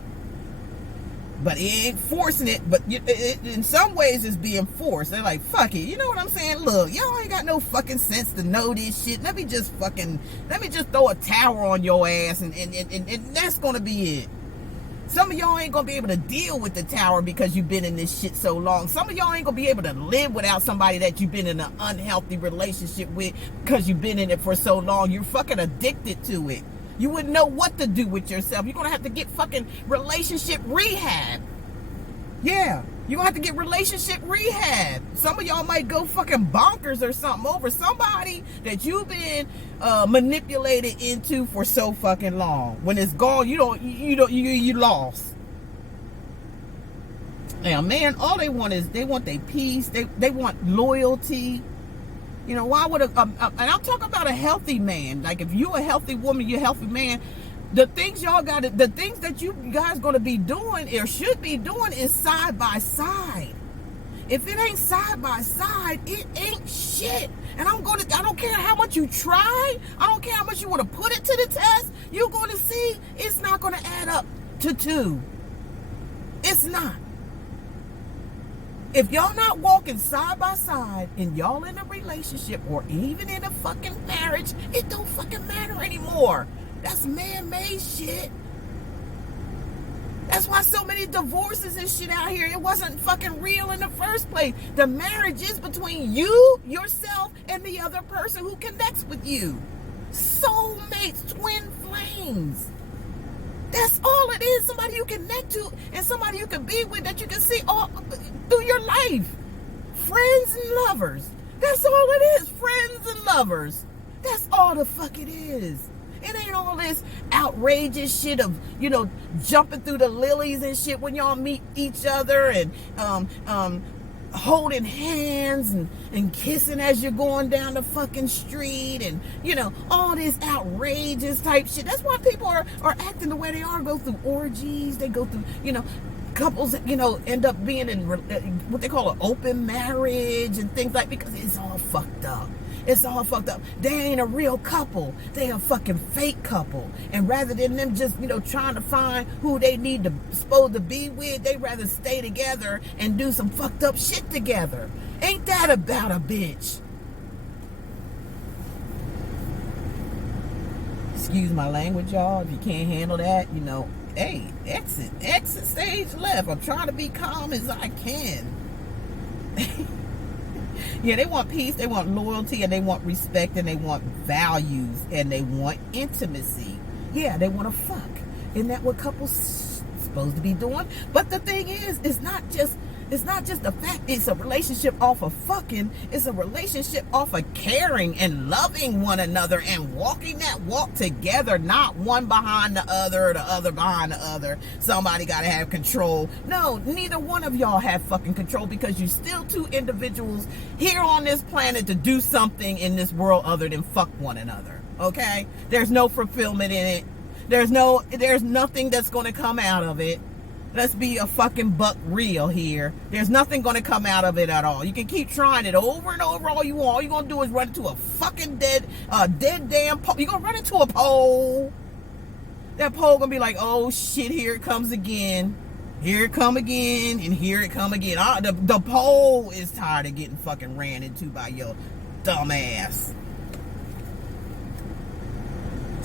But it ain't forcing it, but in some ways it's being forced. They're like, fuck it, you know what I'm saying? Look, y'all ain't got no fucking sense to know this shit. Let me just throw a tower on your ass, and that's gonna be it. Some of y'all ain't gonna be able to deal with the tower because you've been in this shit so long. Some of y'all ain't gonna be able to live without somebody that you've been in an unhealthy relationship with because you've been in it for so long. You're fucking addicted to it. You wouldn't know what to do with yourself. You're going to have to get fucking relationship rehab. Yeah, you're going to have to get relationship rehab. Some of y'all might go fucking bonkers or something over somebody that you've been manipulated into for so fucking long. When it's gone, you lost. Now, man, all they want is, they want their peace. They want loyalty. You know, why would and I'm talking about a healthy man. Like, if you're a healthy woman, you're a healthy man, The things y'all got to, the things that you guys going to be doing or should be doing is side by side. If it ain't side by side, it ain't shit. And I don't care how much you try. I don't care how much you want to put it to the test. You're going to see it's not going to add up to 2. It's not. If y'all not walking side by side and y'all in a relationship or even in a fucking marriage, it don't fucking matter anymore. That's man-made shit. That's why so many divorces and shit out here. It wasn't fucking real in the first place. The marriage is between you, yourself, and the other person who connects with you. Soulmates, twin flames. That's all it is. Somebody you connect to and somebody you can be with that you can see all through your life. Friends and lovers. That's all it is. Friends and lovers. That's all the fuck it is. It ain't all this outrageous shit of, jumping through the lilies and shit when y'all meet each other and holding hands and kissing as you're going down the fucking street and, all this outrageous type shit. That's why people are acting the way they are, go through orgies, they go through, couples, end up being in what they call an open marriage and things like, because it's all fucked up. It's all fucked up. They ain't a real couple. They a fucking fake couple. And rather than them just, trying to find who they supposed to be with, they rather stay together and do some fucked up shit together. Ain't that about a bitch? Excuse my language, y'all. If you can't handle that, hey, exit stage left. I'm trying to be calm as I can. Yeah, they want peace, they want loyalty, and they want respect, and they want values, and they want intimacy. Yeah, they want to fuck. Isn't that what couples supposed to be doing? But the thing is, it's not just the fact it's a relationship off of fucking. It's a relationship off of caring and loving one another and walking that walk together, not one behind the other or the other behind the other. Somebody got to have control. No, neither one of y'all have fucking control, because you're still 2 individuals here on this planet to do something in this world other than fuck one another. Okay? There's no fulfillment in it. There's nothing that's going to come out of it. Let's be a fucking buck real here. There's nothing going to come out of it at all. You can keep trying it over and over all you want. All you're going to do is run into a fucking dead damn pole. You're going to run into a pole. That pole going to be like, oh shit, here it comes again. Here it come again, and here it come again. The pole is tired of getting fucking ran into by your dumb ass.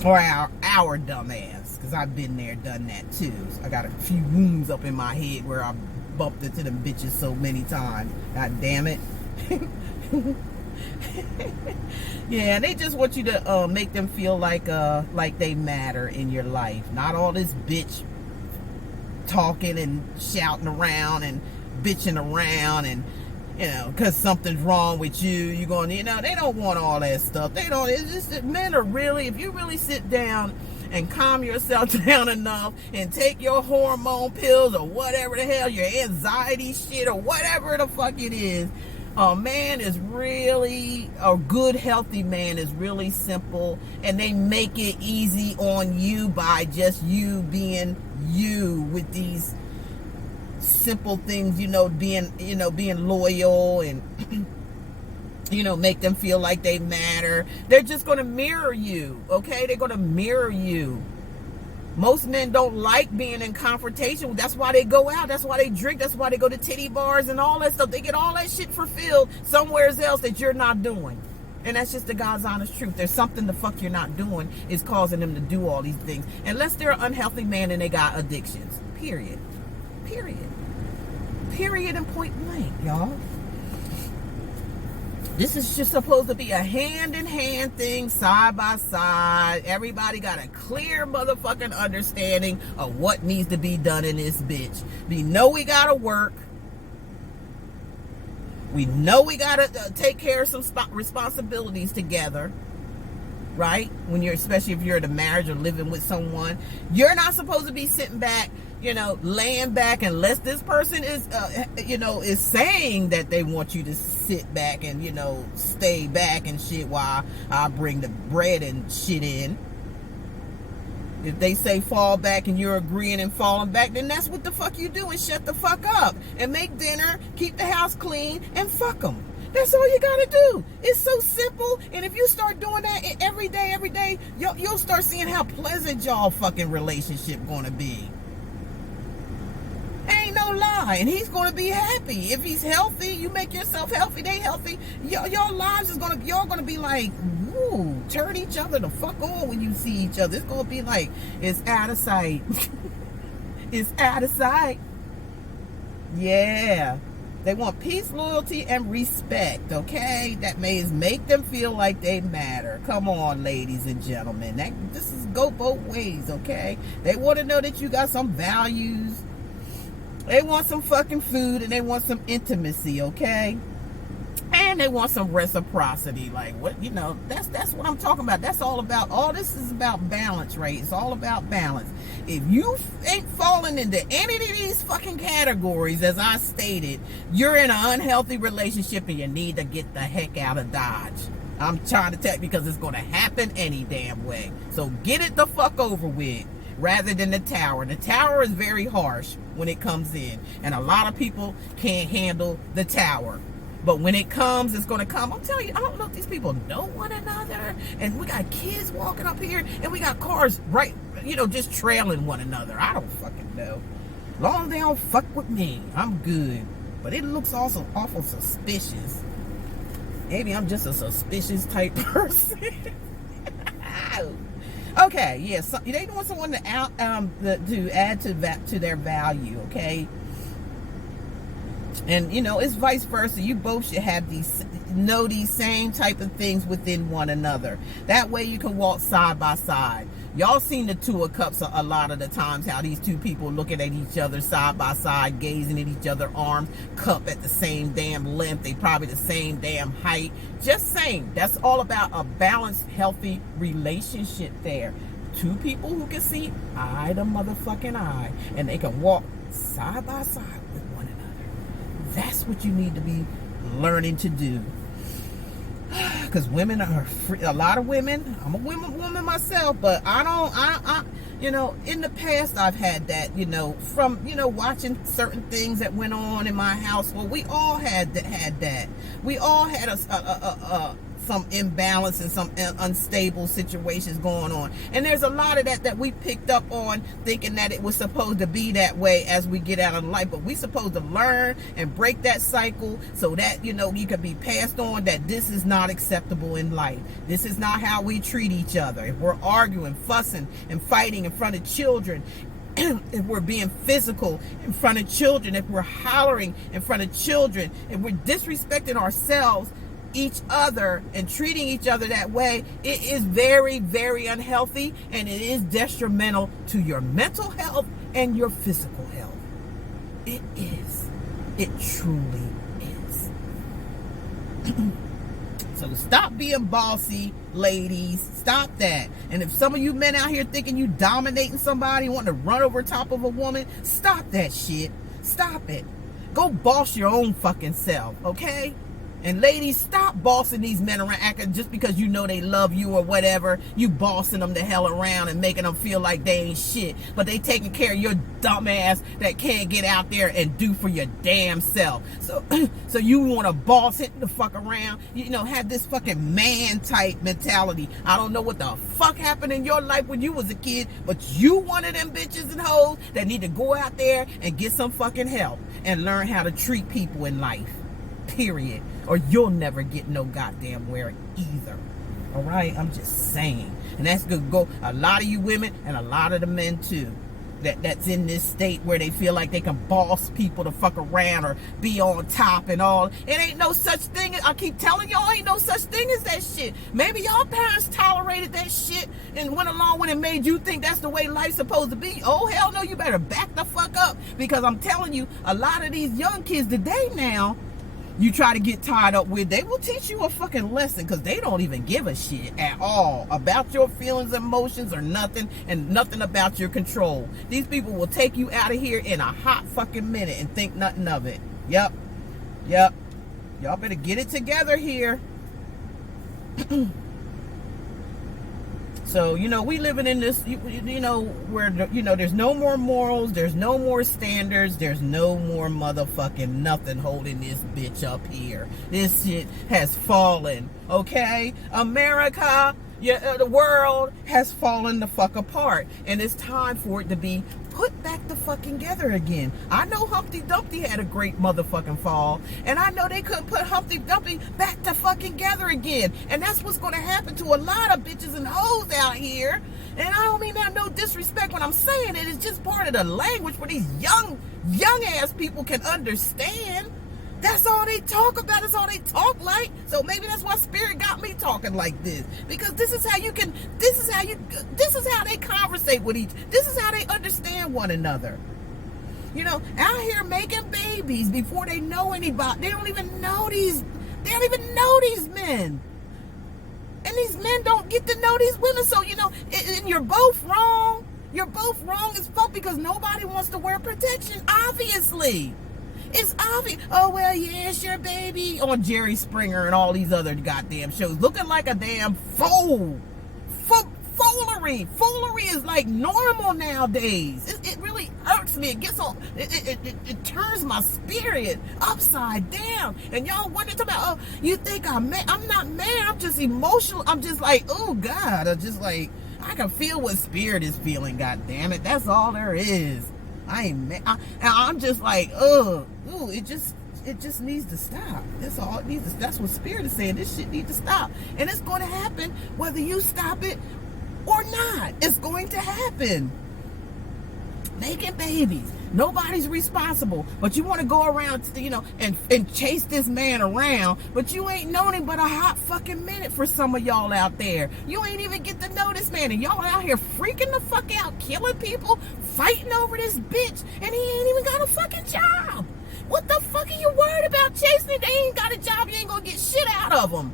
Or our dumb ass, because I've been there, done that too. So I got a few wounds up in my head where I bumped into them bitches so many times. God damn it. Yeah, they just want you to make them feel like they matter in your life. Not all this bitch talking and shouting around and bitching around and, because something's wrong with you, you're going, they don't want all that stuff. They don't. It's just that men are really, if you really sit down and calm yourself down enough and take your hormone pills or whatever the hell, your anxiety shit or whatever the fuck it is, a man is really, a good healthy man is really simple, and they make it easy on you by just you being you with these simple things, being loyal and make them feel like they matter. They're just going to mirror you, okay? They're going to mirror you. Most men don't like being in confrontation. That's why they go out. That's why they drink. That's why they go to titty bars and all that stuff. They get all that shit fulfilled somewhere else that you're not doing. And that's just the God's honest truth. There's something the fuck you're not doing is causing them to do all these things. Unless they're an unhealthy man and they got addictions. Period. Period and point blank, y'all. This is just supposed to be a hand-in-hand thing, side by side. Everybody got a clear motherfucking understanding of what needs to be done in this bitch. We know we gotta work. We know we gotta take care of some responsibilities together. Right? Especially if you're in a marriage or living with someone, you're not supposed to be sitting back, laying back, unless this person is, is saying that they want you to sit back and, stay back and shit while I bring the bread and shit in. If they say fall back and you're agreeing and falling back, then that's what the fuck you do, and shut the fuck up and make dinner, keep the house clean, and fuck them. That's all you gotta do. It's so simple. And if you start doing that every day, you'll start seeing how pleasant y'all fucking relationship gonna be. Ain't no lie. And he's gonna be happy. If he's healthy, you make yourself healthy, they healthy. Your lives is y'all gonna be like, woo, turn each other the fuck on when you see each other. It's gonna be like, it's out of sight. It's out of sight. Yeah. They want peace, loyalty, and respect, okay? That means make them feel like they matter. Come on, ladies and gentlemen. This is go both ways, okay? They want to know that you got some values. They want some fucking food, and they want some intimacy, okay? And they want some reciprocity. Like, what, that's what I'm talking about. That's all about, all this is about balance, right? It's all about balance. If you ain't falling into any of these fucking categories, as I stated, you're in an unhealthy relationship and you need to get the heck out of Dodge. I'm trying to tell you, because it's going to happen any damn way. So get it the fuck over with, rather than the tower. The tower is very harsh when it comes in, and a lot of people can't handle the tower. But when it comes, it's going to come. I'm telling you, I don't know if these people know one another. And we got kids walking up here, and we got cars right, just trailing one another. I don't fucking know. As long as they don't fuck with me, I'm good. But it looks also awful suspicious. Maybe I'm just a suspicious type person. Okay, yeah, so they want someone to add to their value, okay? And it's vice versa. You both should have these same type of things within one another. That way you can walk side by side. Y'all seen the Two of Cups a lot of the times, how these two people looking at each other side by side, gazing at each other, arms cup at the same damn length. They probably the same damn height. Just saying, that's all about a balanced, healthy relationship there. Two people who can see eye to motherfucking eye, and they can walk side by side with one another. That's what you need to be learning to do. Because women are free. A lot of women, I'm a woman myself, but in the past I've had that, from, watching certain things that went on in my household. We all had that. We all had some imbalance and some unstable situations going on. And there's a lot of that we picked up on, thinking that it was supposed to be that way as we get out of life. But we supposed to learn and break that cycle so that, you can be passed on that this is not acceptable in life. This is not how we treat each other. If we're arguing, fussing, and fighting in front of children, if we're being physical in front of children, if we're hollering in front of children, if we're disrespecting ourselves, each other, and treating each other that way, it is very, very unhealthy, and it is detrimental to your mental health and your physical health. It is. It truly is. So stop being bossy, ladies. Stop that. And if some of you men out here thinking you dominating somebody, wanting to run over top of a woman, stop that shit. Stop it. Go boss your own fucking self, okay? And ladies, stop bossing these men around, acting just because they love you or whatever. You bossing them the hell around and making them feel like they ain't shit. But they taking care of your dumb ass that can't get out there and do for your damn self. So you want to boss it the fuck around? Have this fucking man type mentality. I don't know what the fuck happened in your life when you was a kid, but you one of them bitches and hoes that need to go out there and get some fucking help and learn how to treat people in life. Period. Or you'll never get no goddamn where either. All right, I'm just saying. And that's gonna go a lot of you women and a lot of the men too, that's in this state where they feel like they can boss people to fuck around or be on top and all. It ain't no such thing. I keep telling y'all, ain't no such thing as that shit. Maybe y'all parents tolerated that shit and went along with it and made you think that's the way life's supposed to be. Oh hell no, you better back the fuck up, because I'm telling you, a lot of these young kids today now, you try to get tied up with, they will teach you a fucking lesson, because they don't even give a shit at all about your feelings, emotions, or nothing, and nothing about your control. These people will take you out of here in a hot fucking minute and think nothing of it. Yep. Y'all better get it together here. So, you know, we living in this, you know, where, you know, there's no more morals, there's no more standards, there's no more motherfucking nothing holding this bitch up here. This shit has fallen, okay? America, the world has fallen the fuck apart. And it's time for it to be put back the fucking together again. I know Humpty Dumpty had a great motherfucking fall, and I know they couldn't put Humpty Dumpty back to fucking together again. And that's what's going to happen to a lot of bitches and hoes out here. And I don't mean that no disrespect when I'm saying it. It's just part of the language for these young ass people can understand. That's all they talk about. That's all they talk like. So maybe that's why Spirit got me talking like this. Because this is how they conversate with this is how they understand one another. You know, out here making babies before they know anybody. They don't even know these men. And these men don't get to know these women. So, you know, and you're both wrong. You're both wrong as fuck because nobody wants to wear protection, obviously. It's obvious. Oh, well, yeah, it's your baby. On Jerry Springer and all these other goddamn shows. Looking like a damn fool. Foolery. Foolery is like normal nowadays. It really irks me. It gets on. It turns my spirit upside down. And y'all wonder about, oh, you think I'm mad? I'm not mad. I'm just emotional. I'm just like, oh, God. I'm just like, I can feel what Spirit is feeling, God damn it. That's all there is. I ain't mad. I'm just like, it just needs to stop. That's all it needs to. That's what Spirit is saying. This shit needs to stop, and it's going to happen whether you stop it or not. It's going to happen. Making babies, nobody's responsible, but you want to go around, you know, and chase this man around, but you ain't known him but a hot fucking minute. For some of y'all out there, you ain't even get to know this man, and y'all out here freaking the fuck out, killing people, fighting over this bitch, and he ain't even got a fucking job. What the fuck are you worried about chasing? They ain't got a job. You ain't gonna get shit out of them.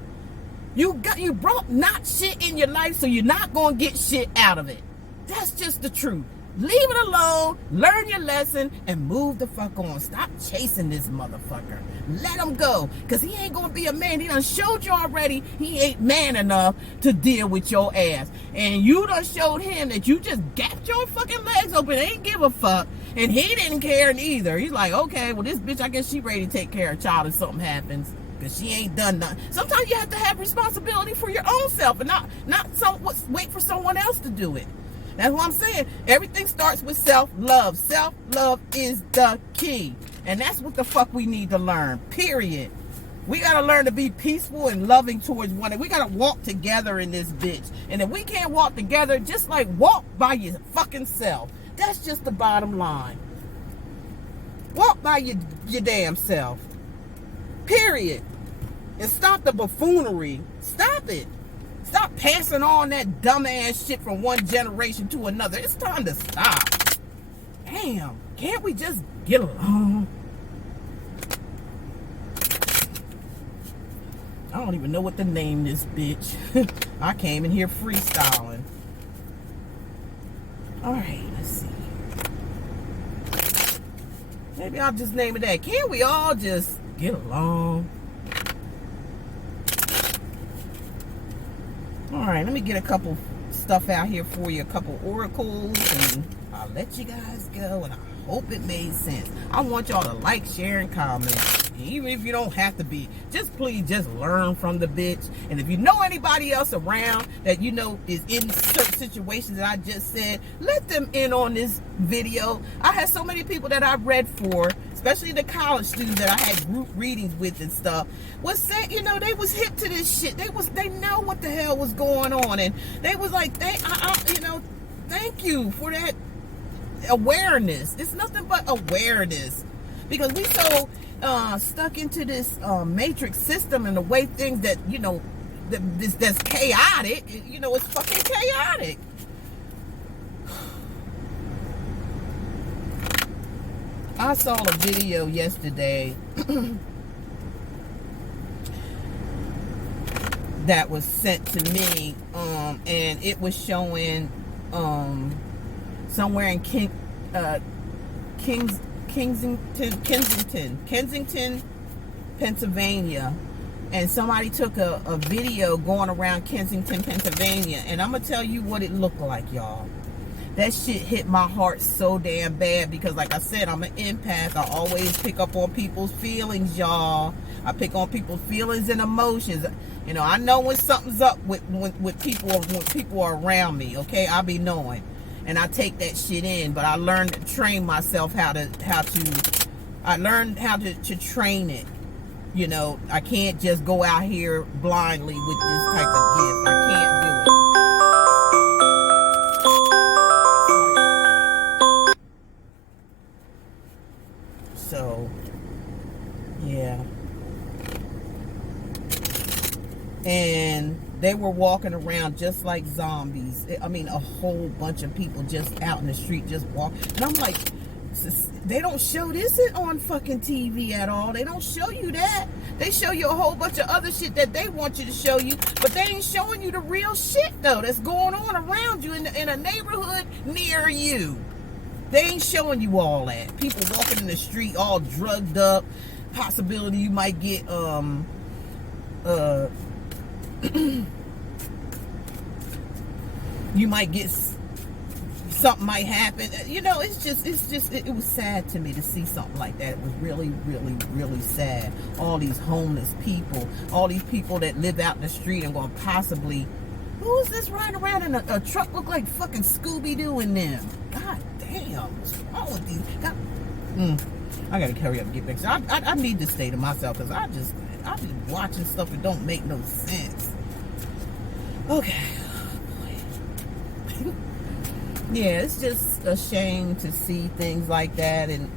You brought not shit in your life, so you're not gonna get shit out of it. That's just the truth. Leave it alone, learn your lesson, and move the fuck on. Stop chasing this motherfucker. Let him go, because he ain't going to be a man. He done showed you already he ain't man enough to deal with your ass. And you done showed him that you just gapped your fucking legs open, ain't give a fuck, and he didn't care neither. He's like, okay, well, this bitch, I guess she ready to take care of a child if something happens, because she ain't done nothing. Sometimes you have to have responsibility for your own self and not wait for someone else to do it. That's what I'm saying. Everything starts with self-love. Self-love is the key. And that's what the fuck we need to learn, period. We got to learn to be peaceful and loving towards one another. We got to walk together in this bitch. And if we can't walk together, just like walk by your fucking self. That's just the bottom line. Walk by your damn self. Period. And stop the buffoonery. Stop it. Stop passing on that dumbass shit from one generation to another. It's time to stop. Damn. Can't we just get along? I don't even know what to name this bitch. I came in here freestyling. Alright, let's see. Maybe I'll just name it that. Can't we all just get along? Alright, let me get a couple stuff out here for you. A couple oracles. And I'll let you guys go. And I hope it made sense. I want y'all to like, share, and comment. Even if you don't have to be, just please just learn from the bitch. And if you know anybody else around that you know is in certain situations that I just said, let them in on this video. I had so many people that I read for, especially the college students that I had group readings with and stuff, was saying, you know, they was hip to this shit. They know what the hell was going on, and they was like, you know, thank you for that awareness. It's nothing but awareness, because we so stuck into this matrix system and the way things that, you know, that's chaotic. You know, it's fucking chaotic. I saw a video yesterday that was sent to me, and it was showing somewhere in Kensington, Pennsylvania, And somebody took a video going around Kensington, Pennsylvania, and I'm gonna tell you what it looked like, y'all. That shit hit my heart so damn bad because, like I said, I'm an empath. I always pick up on people's feelings, y'all. I pick on people's feelings and emotions. You know, I know when something's up with people when people are around me. Okay, I be knowing, and I take that shit in. But I learned to train myself how to train it. You know, I can't just go out here blindly with this type of gift. I can't do it. So, yeah. And they were walking around just like zombies. I mean, a whole bunch of people just out in the street just walking. And I'm like, they don't show this on fucking TV at all. They don't show you that. They show you a whole bunch of other shit that they want you to show you, but they ain't showing you the real shit though that's going on around you in a neighborhood near you. They ain't showing you all that. People walking in the street all drugged up. Possibility you might get you might get something might happen. You know, it was sad to me to see something like that. It was really, really, really sad. All these homeless people, all these people that live out in the street and going possibly, who is this riding around in a truck look like fucking Scooby-Doo in them? God damn, what's wrong with these? I gotta carry up and get back. I need to stay to myself because I just watching stuff that don't make no sense. Okay. Yeah, it's just a shame to see things like that, and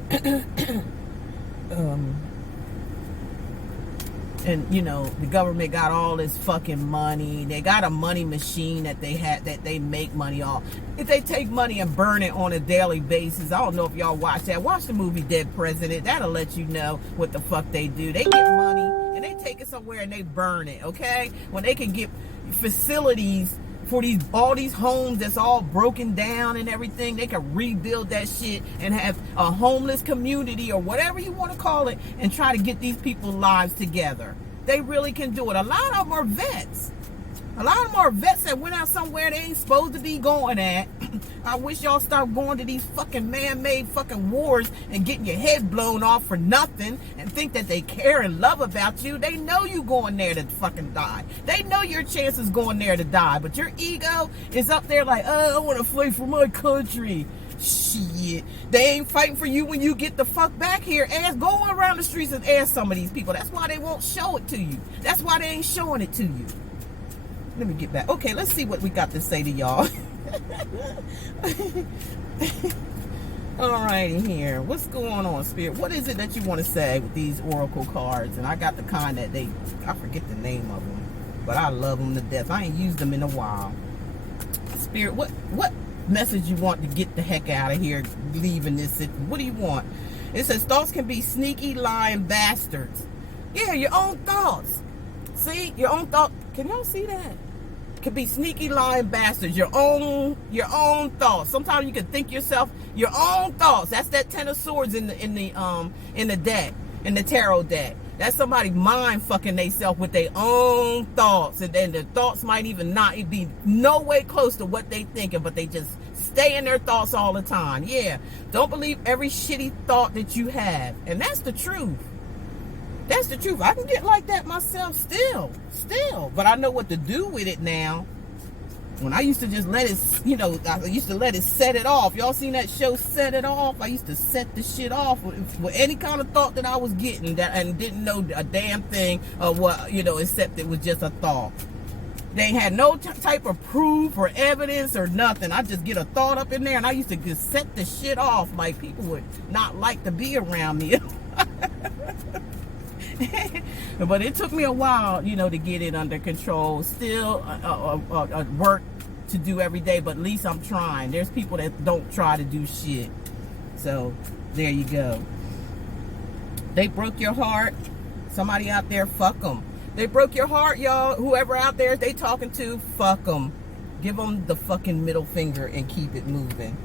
and you know, the government got all this fucking money. They got a money machine that they make money off. If they take money and burn it on a daily basis, I don't know if y'all watch that. Watch the movie Dead President. That'll let you know what the fuck they do. They get money and they take it somewhere and they burn it, okay? When they can get facilities for all these homes that's all broken down and everything, they can rebuild that shit and have a homeless community or whatever you want to call it and try to get these people's lives together. They really can do it. A lot of them are vets. A lot of them are vets that went out somewhere they ain't supposed to be going at. I wish y'all stop going to these fucking man-made fucking wars and getting your head blown off for nothing and think that they care and love about you. They know you going there to fucking die. They know your chances going there to die, but your ego is up there like, oh, I want to fight for my country. Shit. They ain't fighting for you when you get the fuck back here. Go around the streets and ask some of these people. That's why they won't show it to you. That's why they ain't showing it to you. Let me get back. Okay, let's see what we got to say to y'all. Alrighty here. What's going on, Spirit? What is it that you want to say with these oracle cards? And I got the kind that I forget the name of them, but I love them to death. I ain't used them in a while. Spirit, what message you want to get the heck out of here, leaving this? What do you want? It says thoughts can be sneaky, lying bastards. Yeah, your own thoughts. See, your own thought. Can y'all see that? Could be sneaky, lying bastards. Your own thoughts. Sometimes you can think yourself your own thoughts. That's that Ten of Swords in the deck, in the tarot deck. That's somebody mind fucking themselves with their own thoughts, and then the thoughts might even not be no way close to what they thinking, but they just stay in their thoughts all the time. Yeah, don't believe every shitty thought that you have, and that's the truth. That's the truth. I can get like that myself still. But I know what to do with it now. When I used to just let it, I used to let it set it off. Y'all seen that show, Set It Off? I used to set the shit off with any kind of thought that I was getting and didn't know a damn thing of what, except it was just a thought. They ain't had no type of proof or evidence or nothing. I just get a thought up in there and I used to just set the shit off like people would not like to be around me. But it took me a while, to get it under control. Still work to do every day, but at least I'm trying. There's people that don't try to do shit. So there you go. They broke your heart. Somebody out there, fuck them. They broke your heart, y'all. Whoever out there they talking to, fuck them. Give them the fucking middle finger and keep it moving.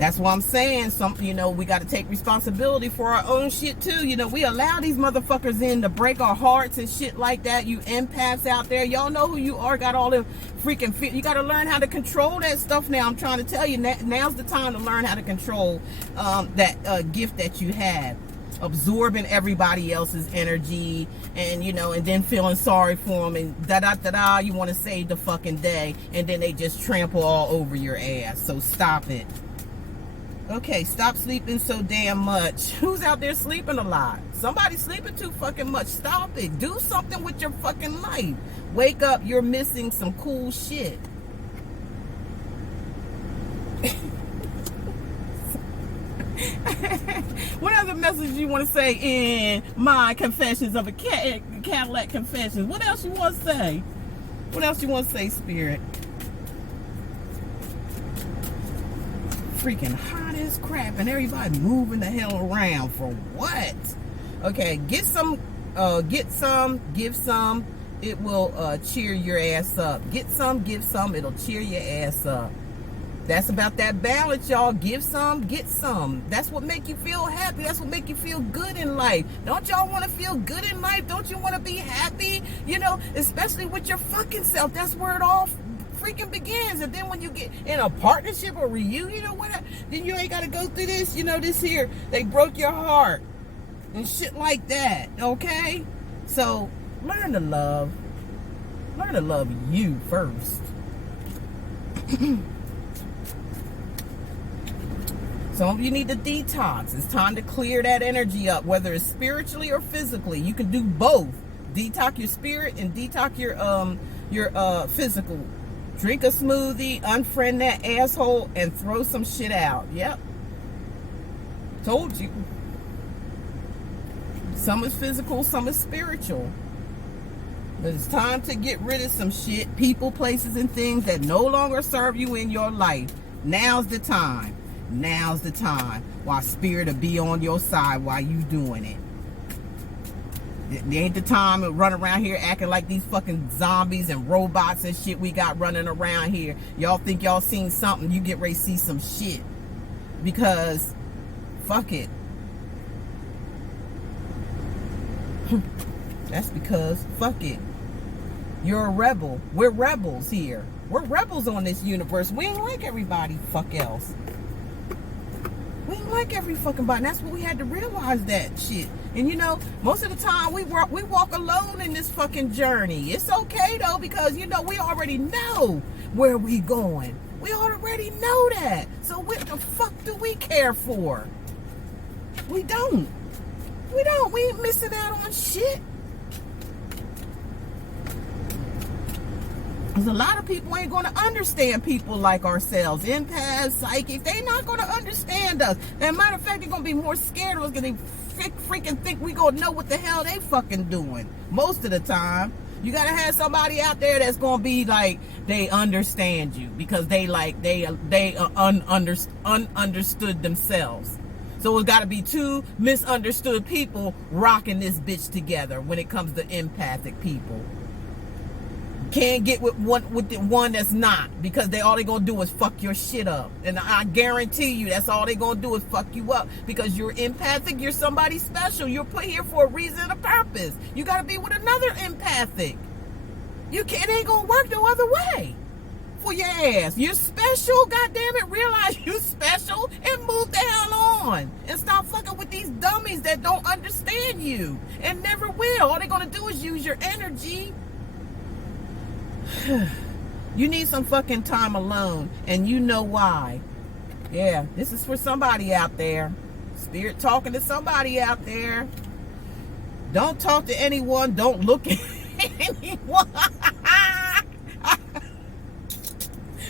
That's what I'm saying. We got to take responsibility for our own shit too. We allow these motherfuckers in to break our hearts and shit like that. You empaths out there, y'all know who you are. Got all the freaking fear. You got to learn how to control that stuff now. I'm trying to tell you, now's the time to learn how to control that gift that you have. Absorbing everybody else's energy and then feeling sorry for them and da-da-da-da, you want to save the fucking day, and then they just trample all over your ass. So stop it. Okay, stop sleeping so damn much. Who's out there sleeping a lot? Somebody's sleeping too fucking much. Stop it. Do something with your fucking life. Wake up. You're missing some cool shit. What other message you want to say in my Confessions of a Cadillac Confessions? What else you want to say? What else you want to say, Spirit? Freaking hot as crap, and everybody moving the hell around for what? Okay, give some, give some. It will cheer your ass up. Get some, give some. It'll cheer your ass up. That's about that balance, y'all. Give some, get some. That's what make you feel happy. That's what make you feel good in life. Don't y'all want to feel good in life? Don't you want to be happy? Especially with your fucking self. That's where it all freaking begins. And then when you get in a partnership or reunion or whatever, then you ain't got to go through this. This here, they broke your heart and shit like that. Okay? So learn to love you first. Some of you need to detox. It's time to clear that energy up, whether it's spiritually or physically. You can do both. Detox your spirit and detox your physical. Drink a smoothie, unfriend that asshole, and throw some shit out. Yep. Told you. Some is physical, some is spiritual. But it's time to get rid of some shit, people, places, and things that no longer serve you in your life. Now's the time. Now's the time. While Spirit will be on your side while you doing it. It ain't the time to run around here acting like these fucking zombies and robots and shit we got running around here. Y'all think y'all seen something, you get ready to see some shit. Because, fuck it. That's because, fuck it. You're a rebel. We're rebels here. We're rebels on this universe. We ain't like everybody fuck else. We ain't like every fucking body. That's what we had to realize, that shit. And most of the time we walk alone in this fucking journey. It's okay though, because we already know where we going. We already know that. So what the fuck do we care for? We don't. We ain't missing out on shit. Because a lot of people ain't going to understand people like ourselves. Empaths, psychics, they not going to understand us. And matter of fact, they're going to be more scared of us because they freaking think we going to know what the hell they fucking doing. Most of the time. You got to have somebody out there that's going to be like, they understand you. Because they understood themselves. So it's got to be two misunderstood people rocking this bitch together when it comes to empathic people. Can't get with the one that's not, because all they gonna do is fuck your shit up. And I guarantee you that's all they gonna do is fuck you up, because you're empathic. You're somebody special. You're put here for a reason and a purpose. You gotta be with another empathic. It ain't gonna work no other way for your ass. You're special, goddamn it. Realize you special and move the hell on, and stop fucking with these dummies that don't understand you and never will. All they're gonna do is use your energy. You need some fucking time alone, and you know why. Yeah, this is for somebody out there. Spirit talking to somebody out there. Don't talk to anyone. Don't look at anyone.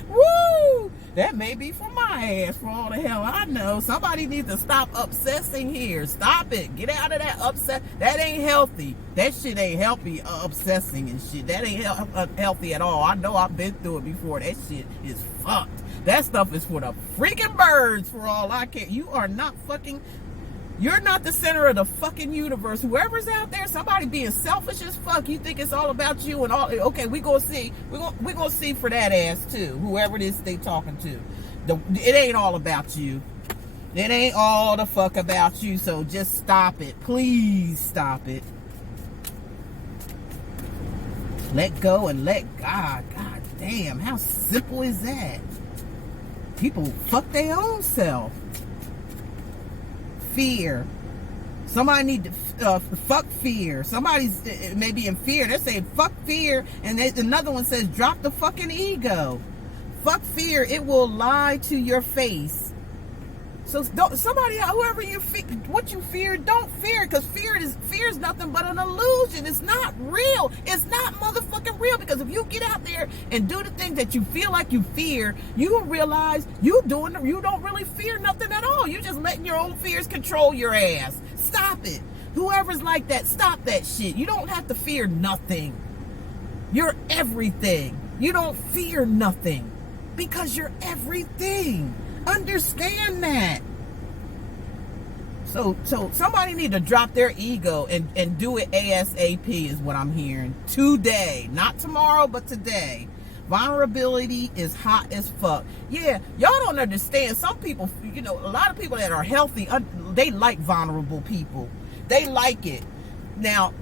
Woo! That may be for my ass, for all the hell I know. Somebody needs to stop obsessing here. Stop it. Get out of that upset. That ain't healthy. That shit ain't healthy, obsessing and shit. That ain't healthy at all. I know I've been through it before. That shit is fucked. That stuff is for the freaking birds, for all I care. You are not fucking... You're not the center of the fucking universe. Whoever's out there, somebody being selfish as fuck, you think it's all about you and all. Okay, we gonna see. We're gonna see for that ass too. Whoever it is they talking to. It ain't all about you. It ain't all the fuck about you. So just stop it. Please stop it. Let go and let God. God damn, how simple is that? People fuck their own self. Fear. Somebody need to fuck fear. Somebody's maybe in fear. They're saying fuck fear, and another one says drop the fucking ego. Fuck fear. It will lie to your face. So somebody, whoever what you fear, don't fear, because fear is nothing but an illusion. It's not real. It's not motherfucking real. Because if you get out there and do the things that you feel like you fear, you will realize you don't really fear nothing at all. You're just letting your own fears control your ass. Stop it. Whoever's like that, stop that shit. You don't have to fear nothing. You're everything. You don't fear nothing because you're everything. Understand that. So somebody need to drop their ego and do it ASAP is what I'm hearing. Today. Not tomorrow, but today. Vulnerability is hot as fuck. Yeah, y'all don't understand. Some people, a lot of people that are healthy, they like vulnerable people. They like it. Now,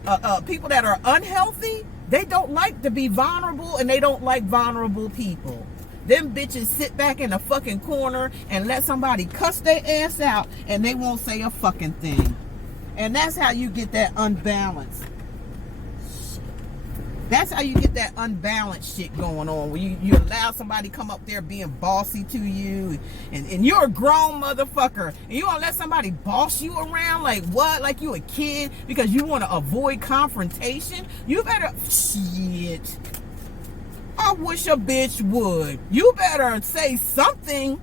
people that are unhealthy, they don't like to be vulnerable, and they don't like vulnerable people. Them bitches sit back in the fucking corner and let somebody cuss their ass out, and they won't say a fucking thing. And that's how you get that unbalance. That's how you get that unbalanced shit going on, where you allow somebody come up there being bossy to you, and you're a grown motherfucker, and you gonna let somebody boss you around like what? Like you a kid because you want to avoid confrontation? You better shit. I wish a bitch would. You better say something.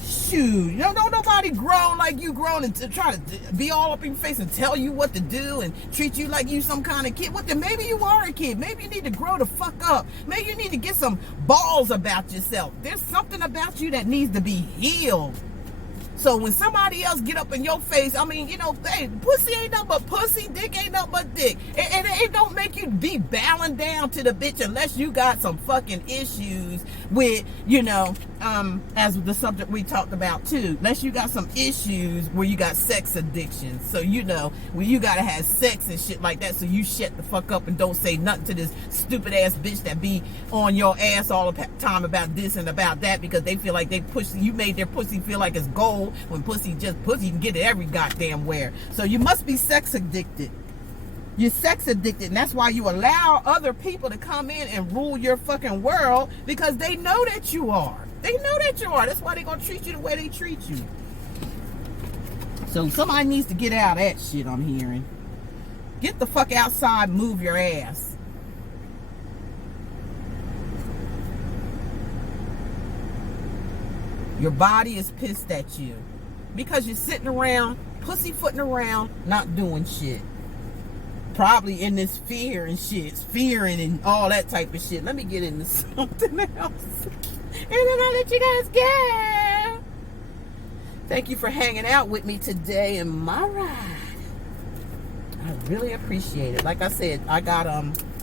Shoot, don't nobody grown like you grown and to try to be all up in your face and tell you what to do and treat you like you some kind of kid. What then? Maybe you are a kid. Maybe you need to grow the fuck up. Maybe you need to get some balls about yourself. There's something about you that needs to be healed. So when somebody else get up in your face, I mean, hey, pussy ain't nothing but pussy, dick ain't nothing but dick. And it don't make you be bowing down to the bitch unless you got some fucking issues with, as the subject we talked about too. Unless you got some issues where you got sex addiction. So, where you gotta have sex and shit like that, so you shut the fuck up and don't say nothing to this stupid ass bitch that be on your ass all the time about this and about that, because they feel like you made their pussy feel like it's gold. When pussy can get it every goddamn where. So you must be sex addicted. You're sex addicted, and that's why you allow other people to come in and rule your fucking world, because they know that you are. They know that you are. That's why they're gonna treat you the way they treat you. So somebody needs to get out of that shit, I'm hearing. Get the fuck outside, move your ass. Your body is pissed at you because you're sitting around, pussyfooting around, not doing shit. Probably in this fear and shit, fearing and all that type of shit. Let me get into something else. And then I'll let you guys go. Thank you for hanging out with me today in my ride. I really appreciate it. Like I said, I got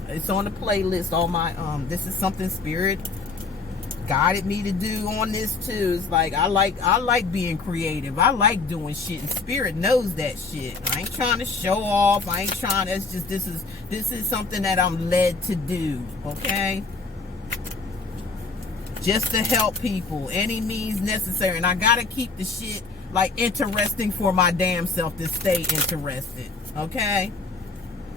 it's on the playlist. All my this is something Spirit guided me to do on this too. It's like I like being creative. I like doing shit, and Spirit knows that shit. I ain't trying to show off. I ain't trying. It's just this is something that I'm led to do. Okay, just to help people, any means necessary. And I gotta keep the shit like interesting for my damn self to stay interested. Okay,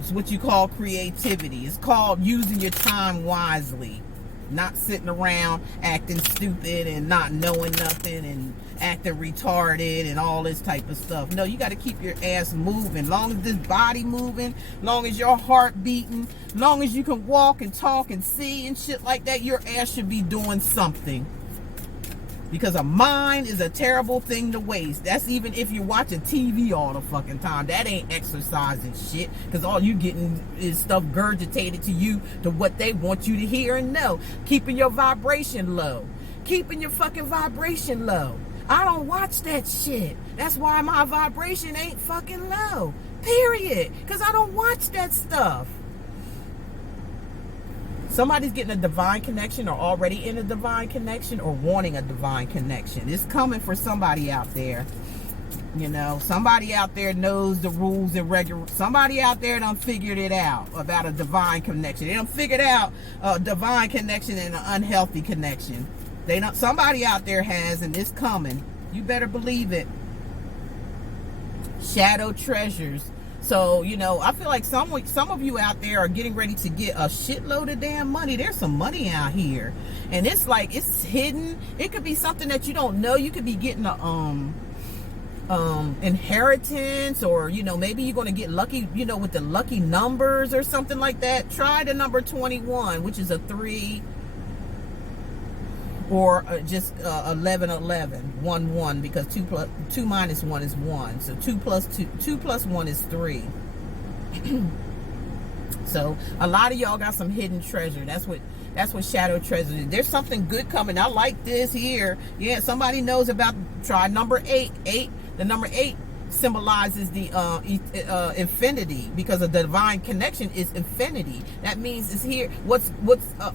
it's what you call creativity. It's called using your time wisely. Not sitting around acting stupid and not knowing nothing and acting retarded and all this type of stuff. No, you got to keep your ass moving. Long as this body moving, long as your heart beating, long as you can walk and talk and see and shit like that, your ass should be doing something. Because a mind is a terrible thing to waste. That's even if you're watching TV all the fucking time. That ain't exercising shit. Because all you getting is stuff gurgitated to you to what they want you to hear and know. Keeping your vibration low. Keeping your fucking vibration low. I don't watch that shit. That's why my vibration ain't fucking low. Period. Because I don't watch that stuff. Somebody's getting a divine connection, or already in a divine connection, or wanting a divine connection. It's coming for somebody out there. You know, somebody out there knows the rules and regular. Somebody out there done figured it out about a divine connection. They done figured out a divine connection and an unhealthy connection. They don't. Somebody out there has, and it's coming. You better believe it. Shadow treasures. So, you know, I feel like some of you out there are getting ready to get a shitload of damn money. There's some money out here, and it's like it's hidden. It could be something that you don't know. You could be getting a inheritance, or, you know, maybe you're going to get lucky, you know, with the lucky numbers or something like that. Try the number 21, which is a 3, or just 11, 1, because 2 minus 1 is 1. So 2 plus 1 is 3. So a lot of y'all got some hidden treasure. That's what shadow treasure is. There's something good coming. I like this here. Yeah, somebody knows about. Try number 8. The number 8 symbolizes the infinity, because a divine connection is infinity. That means it's here. What's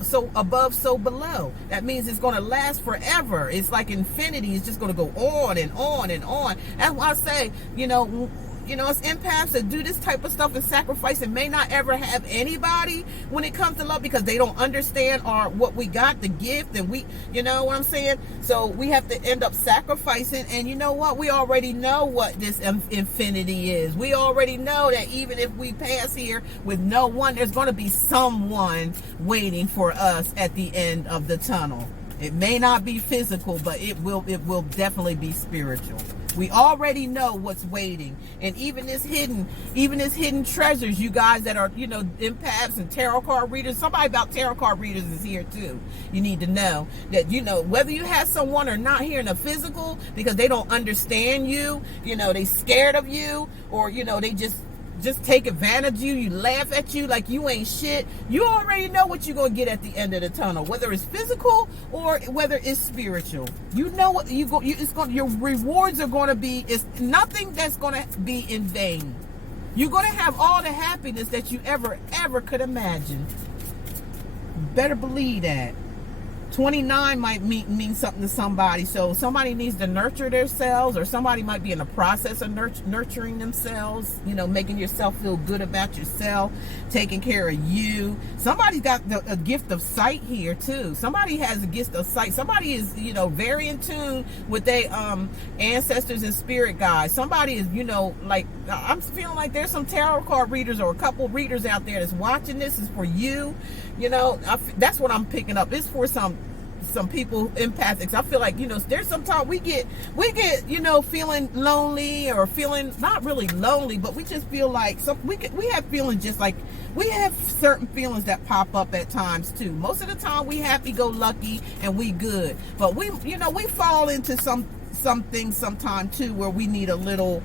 so above, so below. That means it's going to last forever. It's like infinity. It's just going to go on and on and on. That's why I say, you know, it's empaths that do this type of stuff and sacrifice and may not ever have anybody when it comes to love, because they don't understand what we got, the gift, and we, you know what I'm saying? So we have to end up sacrificing. And you know what? We already know what this infinity is. We already know that even if we pass here with no one, there's going to be someone waiting for us at the end of the tunnel. It may not be physical, but it will definitely be spiritual. We already know what's waiting. And even this hidden treasures, you guys that are, you know, empaths and tarot card readers. Somebody about tarot card readers is here too. You need to know that, you know, whether you have someone or not here in the physical, because they don't understand you, you know, they scared of you, or, you know, they just take advantage of you. You laugh at you like you ain't shit. You already know what you're gonna get at the end of the tunnel, whether it's physical or whether it's spiritual. You know what your rewards are gonna be. It's nothing that's gonna be in vain. You're gonna have all the happiness that you ever could imagine. Better believe that. 29 might mean something to somebody. So somebody needs to nurture themselves, or somebody might be in the process of nurturing themselves, you know, making yourself feel good about yourself, taking care of you. Somebody's got a gift of sight here too. Somebody has a gift of sight. Somebody is, you know, very in tune with their ancestors and spirit guides. Somebody is, you know, like, I'm feeling like there's some tarot card readers or a couple readers out there that's watching this. Is for you. You know, that's what I'm picking up. It's for some people, empathics. I feel like, you know, there's sometimes we get, you know, feeling lonely, or feeling not really lonely, but we just feel like we have feelings, just like we have certain feelings that pop up at times too. Most of the time we happy-go-lucky and we good, but we, you know, we fall into some things sometime too, where we need a little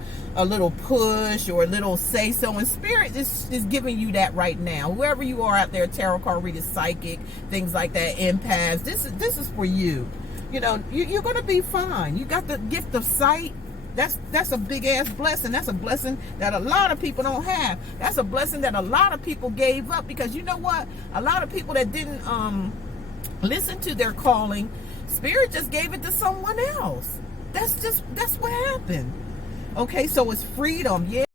push or a little say so, and spirit is giving you that right now. Whoever you are out there, tarot card reader, psychic, things like that, empaths, this is for you. You know, you're gonna be fine. You got the gift of sight. That's a big ass blessing. That's a blessing that a lot of people don't have. That's a blessing that a lot of people gave up, because you know what? A lot of people that didn't listen to their calling, spirit just gave it to someone else. That's what happened. Okay, so it's freedom. Yeah.